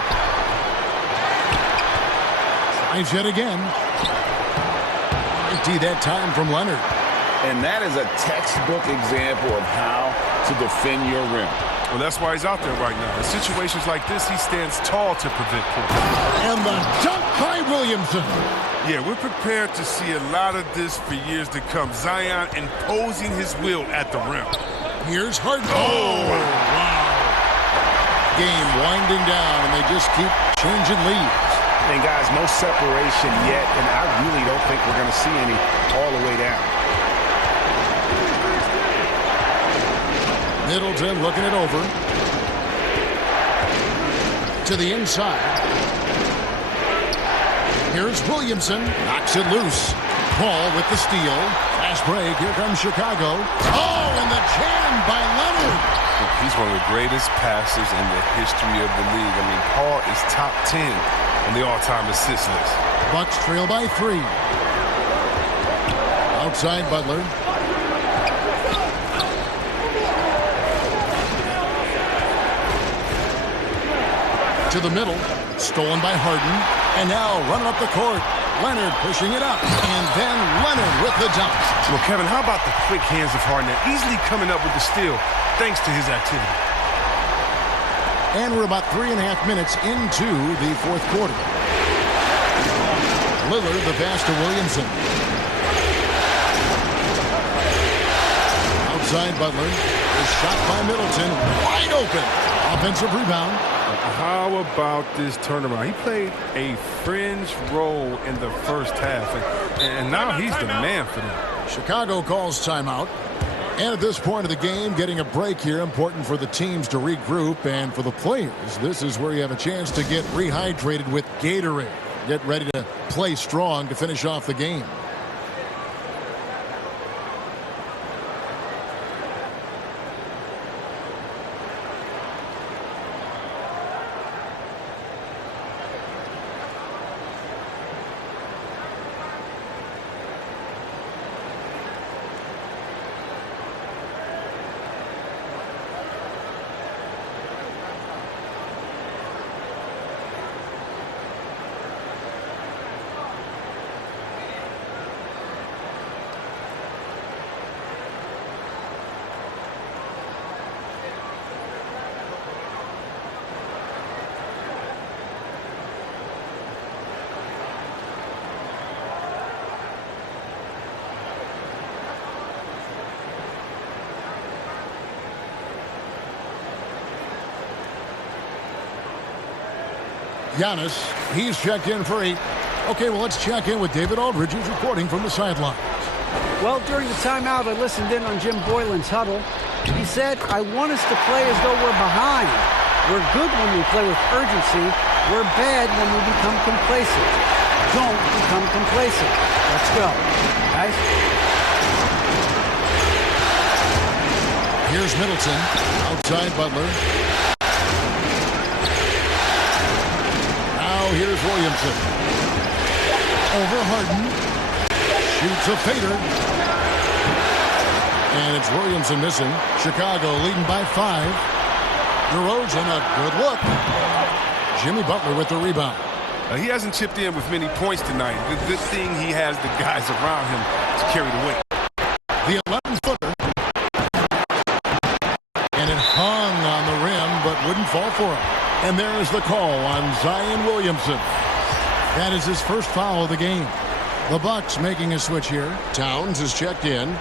Tries yet again. Empty that time from Leonard. And that is a textbook example of how to defend your rim. Well, that's why he's out there right now. In situations like this, he stands tall to prevent points. And the dunk by Williamson. Yeah, we're prepared to see a lot of this for years to come. Zion imposing his will at the rim. Here's Harden. Oh, wow. Game winding down, and they just keep changing leads. And, guys, no separation yet, and I really don't think we're going to see any all the way down. Middleton looking it over. To the inside. Here's Williamson. Knocks it loose. Paul with the steal. Fast break. Here comes Chicago. Oh, and the jam by Leonard. He's one of the greatest passers in the history of the league. I mean, Paul is top 10 on the all-time assist list. Bucks trail by 3. Outside Butler. To the middle. Stolen by Harden. And now running up the court. Leonard pushing it up. And then Leonard with the dunk. Well, Kevin, how about the quick hands of Harden? Easily coming up with the steal thanks to his activity. And we're about 3.5 minutes into the fourth quarter. Lillard, the pass to Williamson. Outside Butler. Is shot by Middleton. Wide open. Offensive rebound. How about this turnaround? He played a fringe role in the first half, and now he's the man for them. Chicago calls timeout. And at this point of the game, getting a break here, important for the teams to regroup, and for the players, this is where you have a chance to get rehydrated with Gatorade. Get ready to play strong to finish off the game. Giannis, he's checked in for 8. Okay, well, let's check in with David Aldridge, who's reporting from the sideline. Well, during the timeout, I listened in on Jim Boylan's huddle. He said, I want us to play as though we're behind. We're good when we play with urgency. We're bad when we become complacent. Don't become complacent. Let's go, guys. Here's Middleton, outside Butler. Now here's Williamson. Over Harden. Shoots a fader. And it's Williamson missing. Chicago leading by 5. DeRozan, a good look. Jimmy Butler with the rebound. He hasn't chipped in with many points tonight. The good thing he has the guys around him to carry the weight. The 11-footer. And it hung on the rim, but wouldn't fall for him. And there is the call on Zion Williamson. That is his first foul of the game. The Bucks making a switch here. Towns is checked in.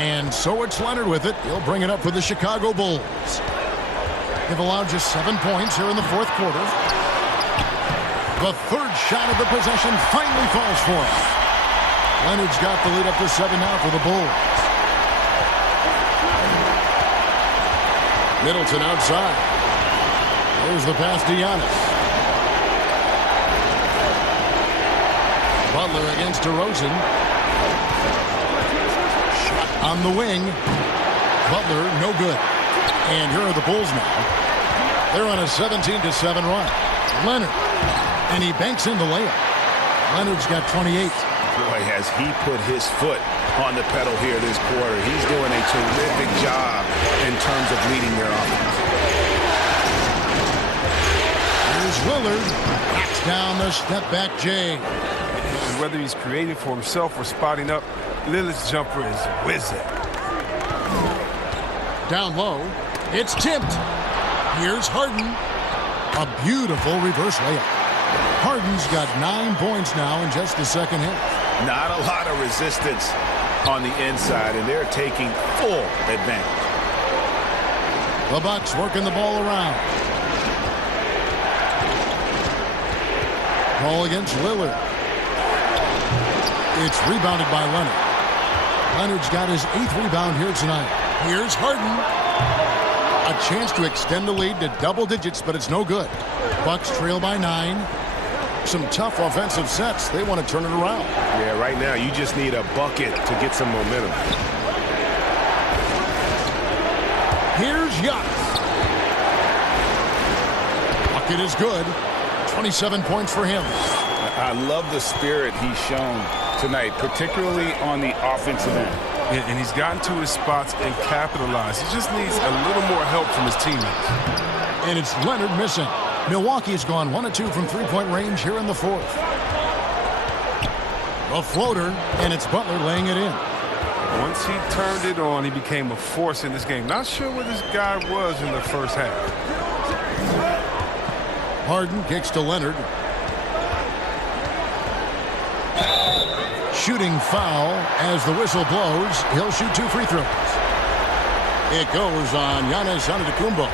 And so it's Leonard with it. He'll bring it up for the Chicago Bulls. They've allowed just 7 points here in the fourth quarter. The third shot of the possession finally falls for him. Leonard's got the lead up to 7 now for the Bulls. Middleton outside. There's the pass to Giannis. Butler against DeRozan. Shot on the wing. Butler, no good. And here are the Bulls now. They're on a 17-7 run. Leonard. And he banks in the layup. Leonard's got 28. Boy, has he put his foot on the pedal here this quarter. He's doing a terrific job in terms of leading their offense. Here's Lillard. Backs down the step-back J. And whether he's creating for himself or spotting up, Lillard's jumper is whizzing. Down low. It's tipped. Here's Harden. A beautiful reverse layup. Harden's got 9 points now in just the second half. Not a lot of resistance on the inside, and they're taking full advantage. The Bucks working the ball around. Ball against Lillard. It's rebounded by Leonard. Leonard's got his 8th rebound here tonight. Here's Harden. A chance to extend the lead to double digits, but it's no good. Bucks trail by 9. Some tough offensive sets. They want to turn it around. Yeah, right now you just need a bucket to get some momentum. Here's Giannis. Bucket is good. 27 points for him. I love the spirit he's shown tonight, particularly on the offensive end. And he's gotten to his spots and capitalized. He just needs a little more help from his teammates. And it's Leonard missing. Milwaukee's gone 1 of 2 from three-point range here in the fourth. A floater, and it's Butler laying it in. Once he turned it on, he became a force in this game. Not sure where this guy was in the first half. Harden kicks to Leonard. Shooting foul as the whistle blows. He'll shoot 2 free throws. It goes on Giannis Antetokounmpo.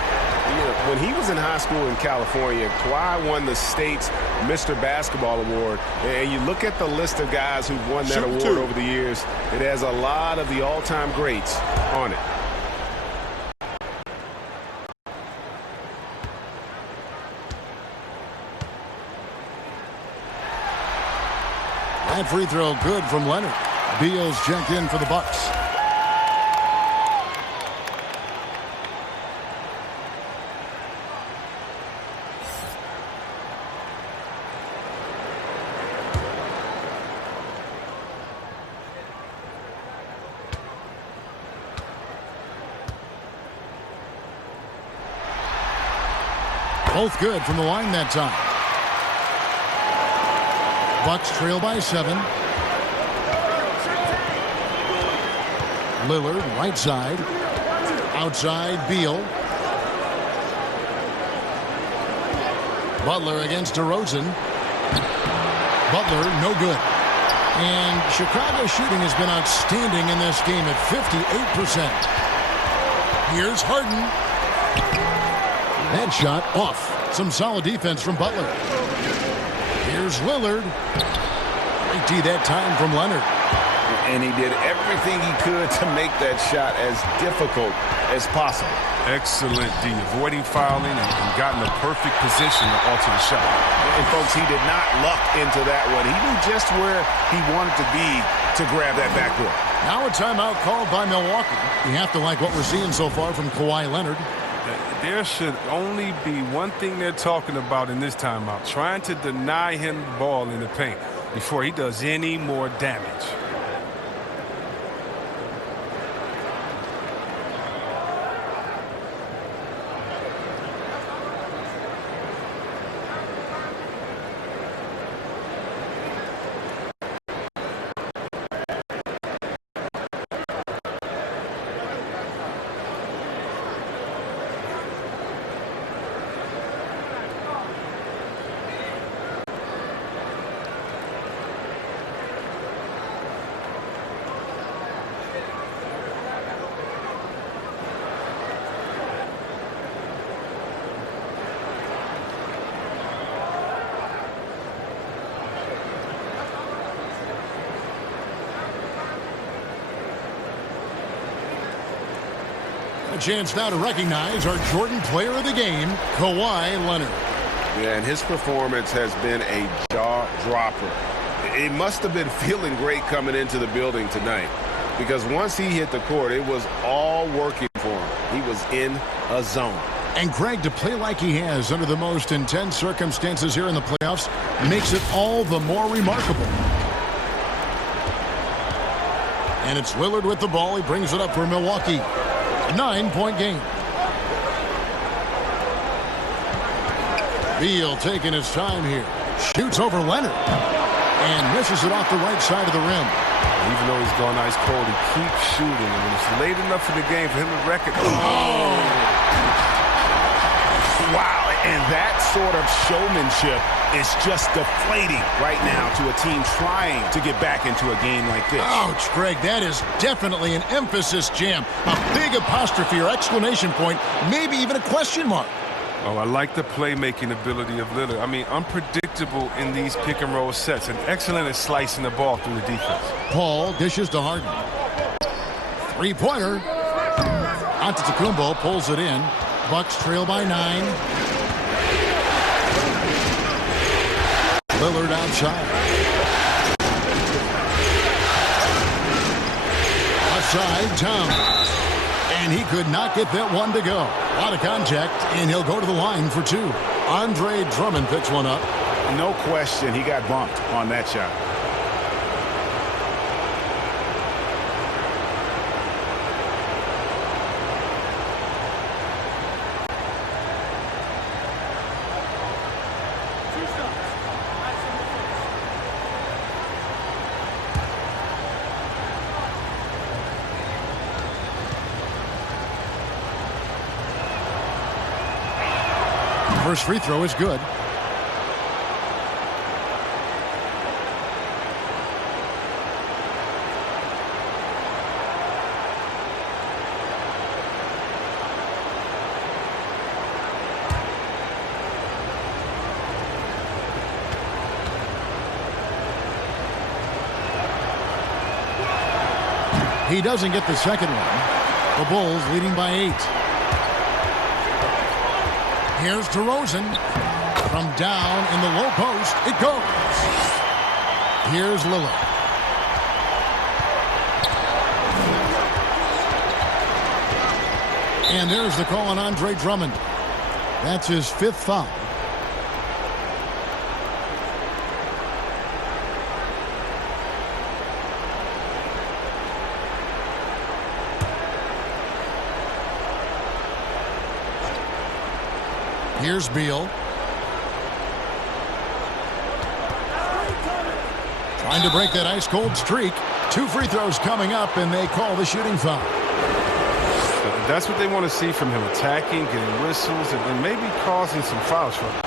When he was in high school in California, Kawhi won the state's Mr. Basketball Award. And you look at the list of guys who've won that award over the years, it has a lot of the all-time greats on it. That free throw good from Leonard. Beal's checked in for the Bucks. Both good from the line that time. Bucks trail by 7. Lillard, right side. Outside, Beal. Butler against DeRozan. Butler, no good. And Chicago's shooting has been outstanding in this game at 58%. Here's Harden. That shot off. Some solid defense from Butler. Here's Lillard. Great D that time from Leonard. And he did everything he could to make that shot as difficult as possible. Excellent D, avoiding fouling and got in the perfect position to alter the shot. And folks, he did not luck into that one. He knew just where he wanted to be to grab that backboard. Now a timeout called by Milwaukee. You have to like what we're seeing so far from Kawhi Leonard. There should only be one thing they're talking about in this timeout, trying to deny him the ball in the paint before he does any more damage. A chance now to recognize our Jordan Player of the Game, Kawhi Leonard. Yeah, and his performance has been a jaw-dropper. It must have been feeling great coming into the building tonight because once he hit the court, it was all working for him. He was in a zone. And Greg, to play like he has under the most intense circumstances here in the playoffs makes it all the more remarkable. And it's Lillard with the ball. He brings it up for Milwaukee. 9-point game. Beal taking his time here. Shoots over Leonard. And misses it off the right side of the rim. Even though he's gone ice cold, he keeps shooting. And when it's late enough in the game for him to record. Oh! Wow, and that sort of showmanship is just deflating right now to a team trying to get back into a game like this. Ouch, Greg, that is definitely an emphasis jam. A big apostrophe or exclamation point, maybe even a question mark. Oh, I like the playmaking ability of Lillard. I mean, unpredictable in these pick-and-roll sets, and excellent at slicing the ball through the defense. Paul dishes to Harden. Three-pointer. Antetokounmpo pulls it in. Bucks trail by 9. Lillard outside. Outside, Thomas. And he could not get that one to go. A lot of contact, and he'll go to the line for 2. Andre Drummond picks one up. No question, he got bumped on that shot. First free throw is good. He doesn't get the second one. The Bulls leading by 8. Here's DeRozan. From down in the low post, it goes. Here's Lillard. And there's the call on Andre Drummond. That's his 5th foul. Here's Beal. Trying to break that ice-cold streak. 2 free throws coming up, and they call the shooting foul. That's what they want to see from him, attacking, getting whistles, and maybe causing some foul trouble.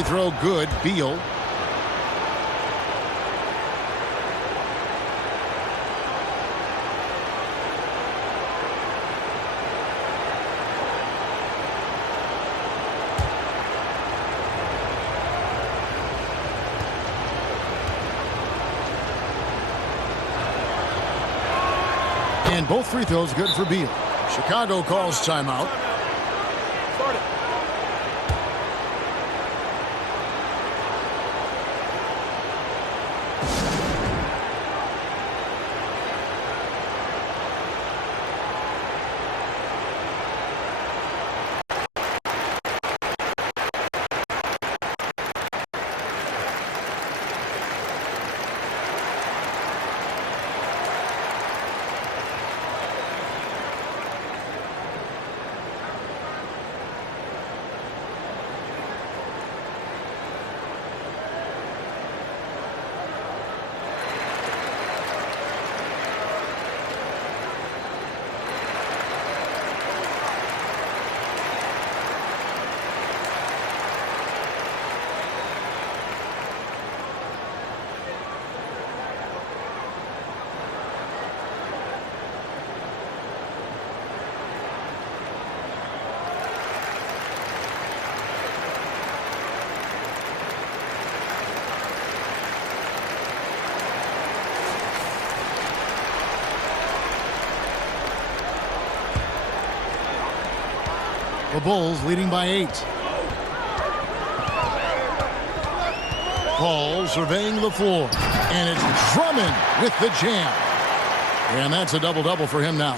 Free throw good. Beal. And both free throws good for Beal. Chicago calls timeout. The Bulls leading by 8. Paul surveying the floor. And it's Drummond with the jam. And that's a double-double for him now.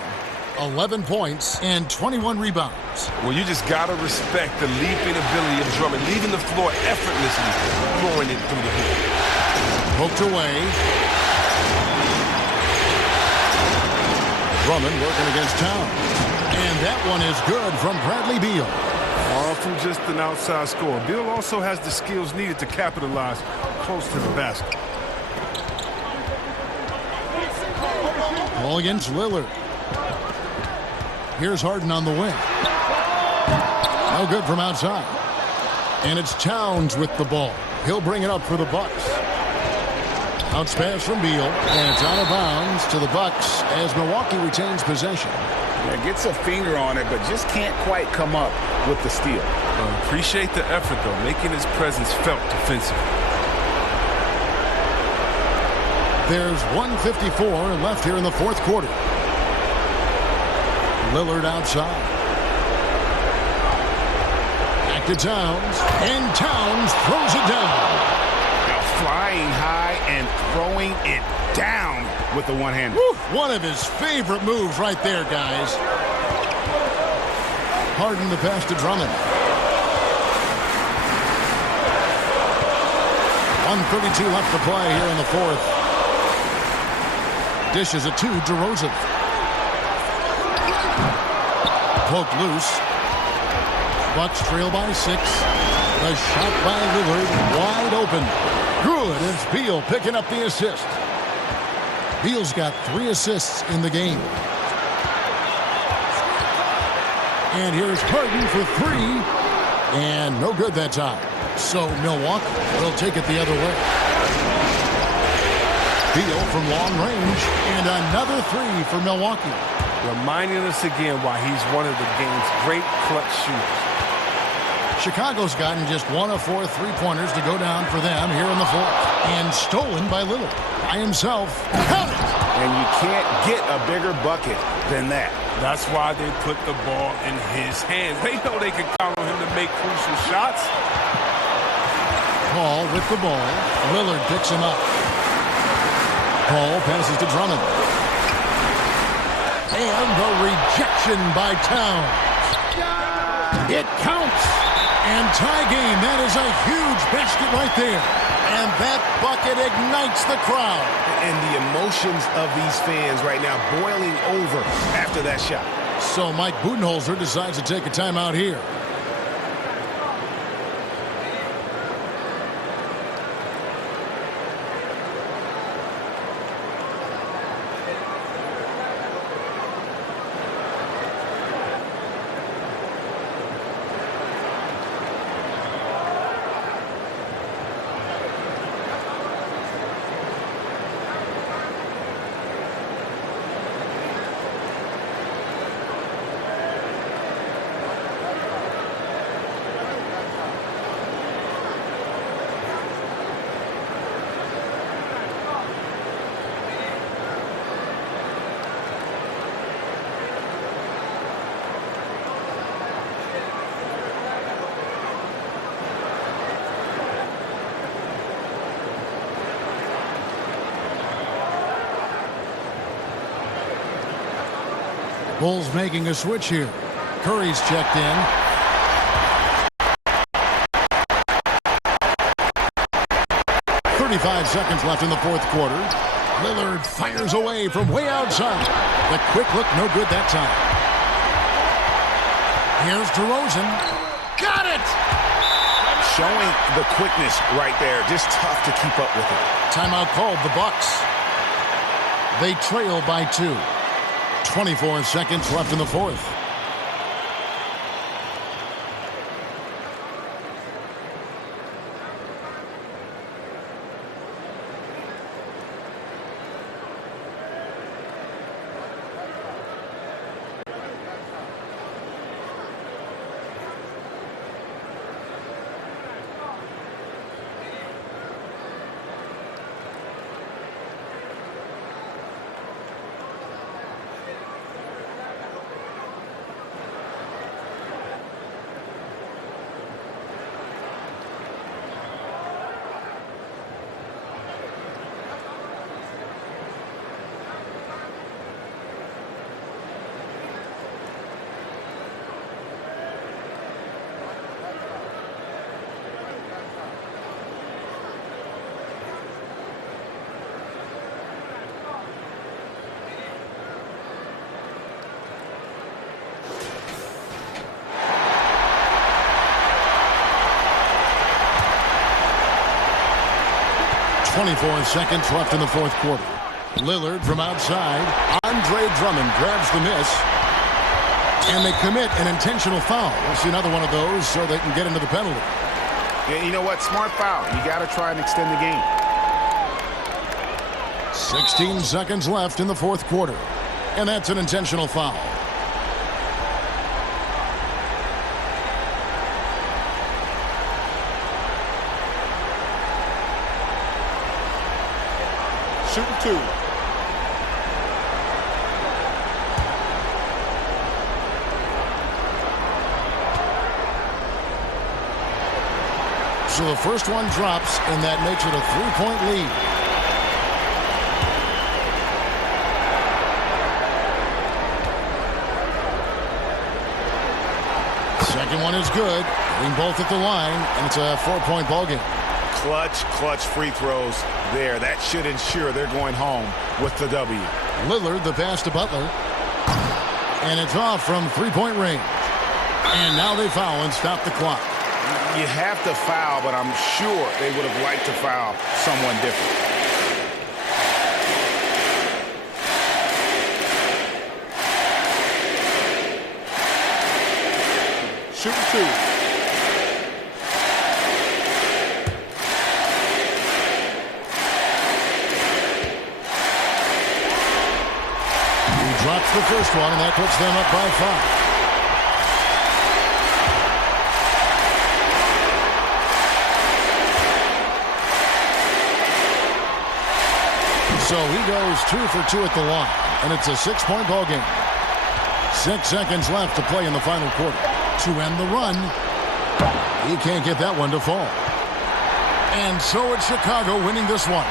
11 points and 21 rebounds. Well, you just got to respect the leaping ability of Drummond, leaving the floor effortlessly, throwing it through the hoop. Poked away. Drummond working against Towns. And that one is good from Bradley Beal. Far from just an outside scorer. Beal also has the skills needed to capitalize close to the basket. Ball against Lillard. Here's Harden on the wing. No good from outside. And it's Towns with the ball. He'll bring it up for the Bucks. Bounce pass from Beal. And it's out of bounds to the Bucks as Milwaukee retains possession. Yeah, gets a finger on it, but just can't quite come up with the steal. Appreciate the effort, though, making his presence felt defensively. There's 1:54 left here in the fourth quarter. Lillard outside. Back to Towns. And Towns throws it down. Now flying high and throwing it down with the one-hander. One of his favorite moves right there, guys. Harden the pass to Drummond. 1:32 left to play here in the fourth. Dishes it to DeRozan. Poked loose. Bucks trail by 6. The shot by Lillard wide open. Good as Beal picking up the assist. Beal's got 3 assists in the game. And here's Harden for 3. And no good that time. So Milwaukee will take it the other way. Beal from long range. And another 3 for Milwaukee. Reminding us again why he's one of the game's great clutch shooters. Chicago's gotten just 1 of 4 3-pointers to go down for them here in the fourth. And stolen by Lillard. By himself. Count it! And you can't get a bigger bucket than that. That's why they put the ball in his hands. They know they can count on him to make crucial shots. Paul with the ball. Lillard picks him up. Paul passes to Drummond. And the rejection by Towns. It counts. And tie game. That is a huge basket right there. And that bucket ignites the crowd. And the emotions of these fans right now boiling over after that shot. So Mike Budenholzer decides to take a timeout here. Bulls making a switch here. Curry's checked in. .35 seconds left in the fourth quarter. Lillard fires away from way outside. The quick look, no good that time. Here's DeRozan. Got it! Showing the quickness right there. Just tough to keep up with it. Timeout called, the Bucks. They trail by 2. 24 seconds left in the fourth. .24 seconds left in the fourth quarter. Lillard from outside. Andre Drummond grabs the miss. And they commit an intentional foul. We'll see another one of those so they can get into the penalty. Yeah, you know what? Smart foul. You got to try and extend the game. 16 seconds left in the fourth quarter. And that's an intentional foul. Shooting 2. So the first one drops, and that makes it a 3-point lead. Second one is good. Hitting both at the line, and it's a 4-point ball game. Clutch free throws there. That should ensure they're going home with the W. Lillard, the pass to Butler. And it's off from 3-point range. And now they foul and stop the clock. You have to foul, but I'm sure they would have liked to foul someone different. Shooting 2. Drops the first one, and that puts them up by 5. So he goes 2 for 2 at the line, and it's a 6-point ball game. 6 seconds left to play in the final quarter. To end the run, he can't get that one to fall. And so it's Chicago winning this one.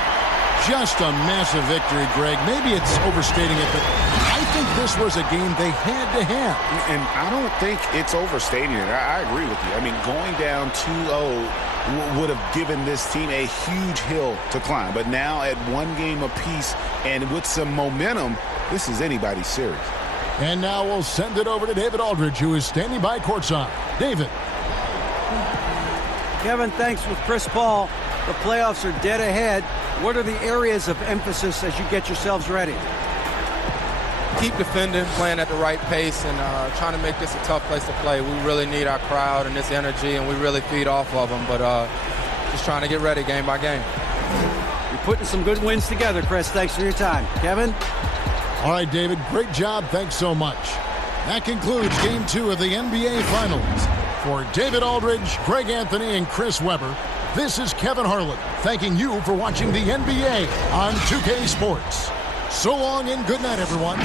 Just a massive victory, Greg. Maybe it's overstating it, but I think this was a game they had to have. And I don't think it's overstating it. I agree with you. I mean, going down 2-0 would have given this team a huge hill to climb. But now at 1 game apiece and with some momentum, this is anybody's series. And now we'll send it over to David Aldridge, who is standing by courtside. David. Kevin, thanks with Chris Paul. The playoffs are dead ahead. What are the areas of emphasis as you get yourselves ready? Keep defending, playing at the right pace, and trying to make this a tough place to play. We really need our crowd and this energy, and we really feed off of them. But just trying to get ready game by game. You're putting some good wins together, Chris. Thanks for your time. Kevin? All right, David, great job. Thanks so much. That concludes Game 2 of the NBA Finals. For David Aldridge, Greg Anthony, and Chris Webber, this is Kevin Harlan thanking you for watching the NBA on 2K Sports. So long and good night, everyone.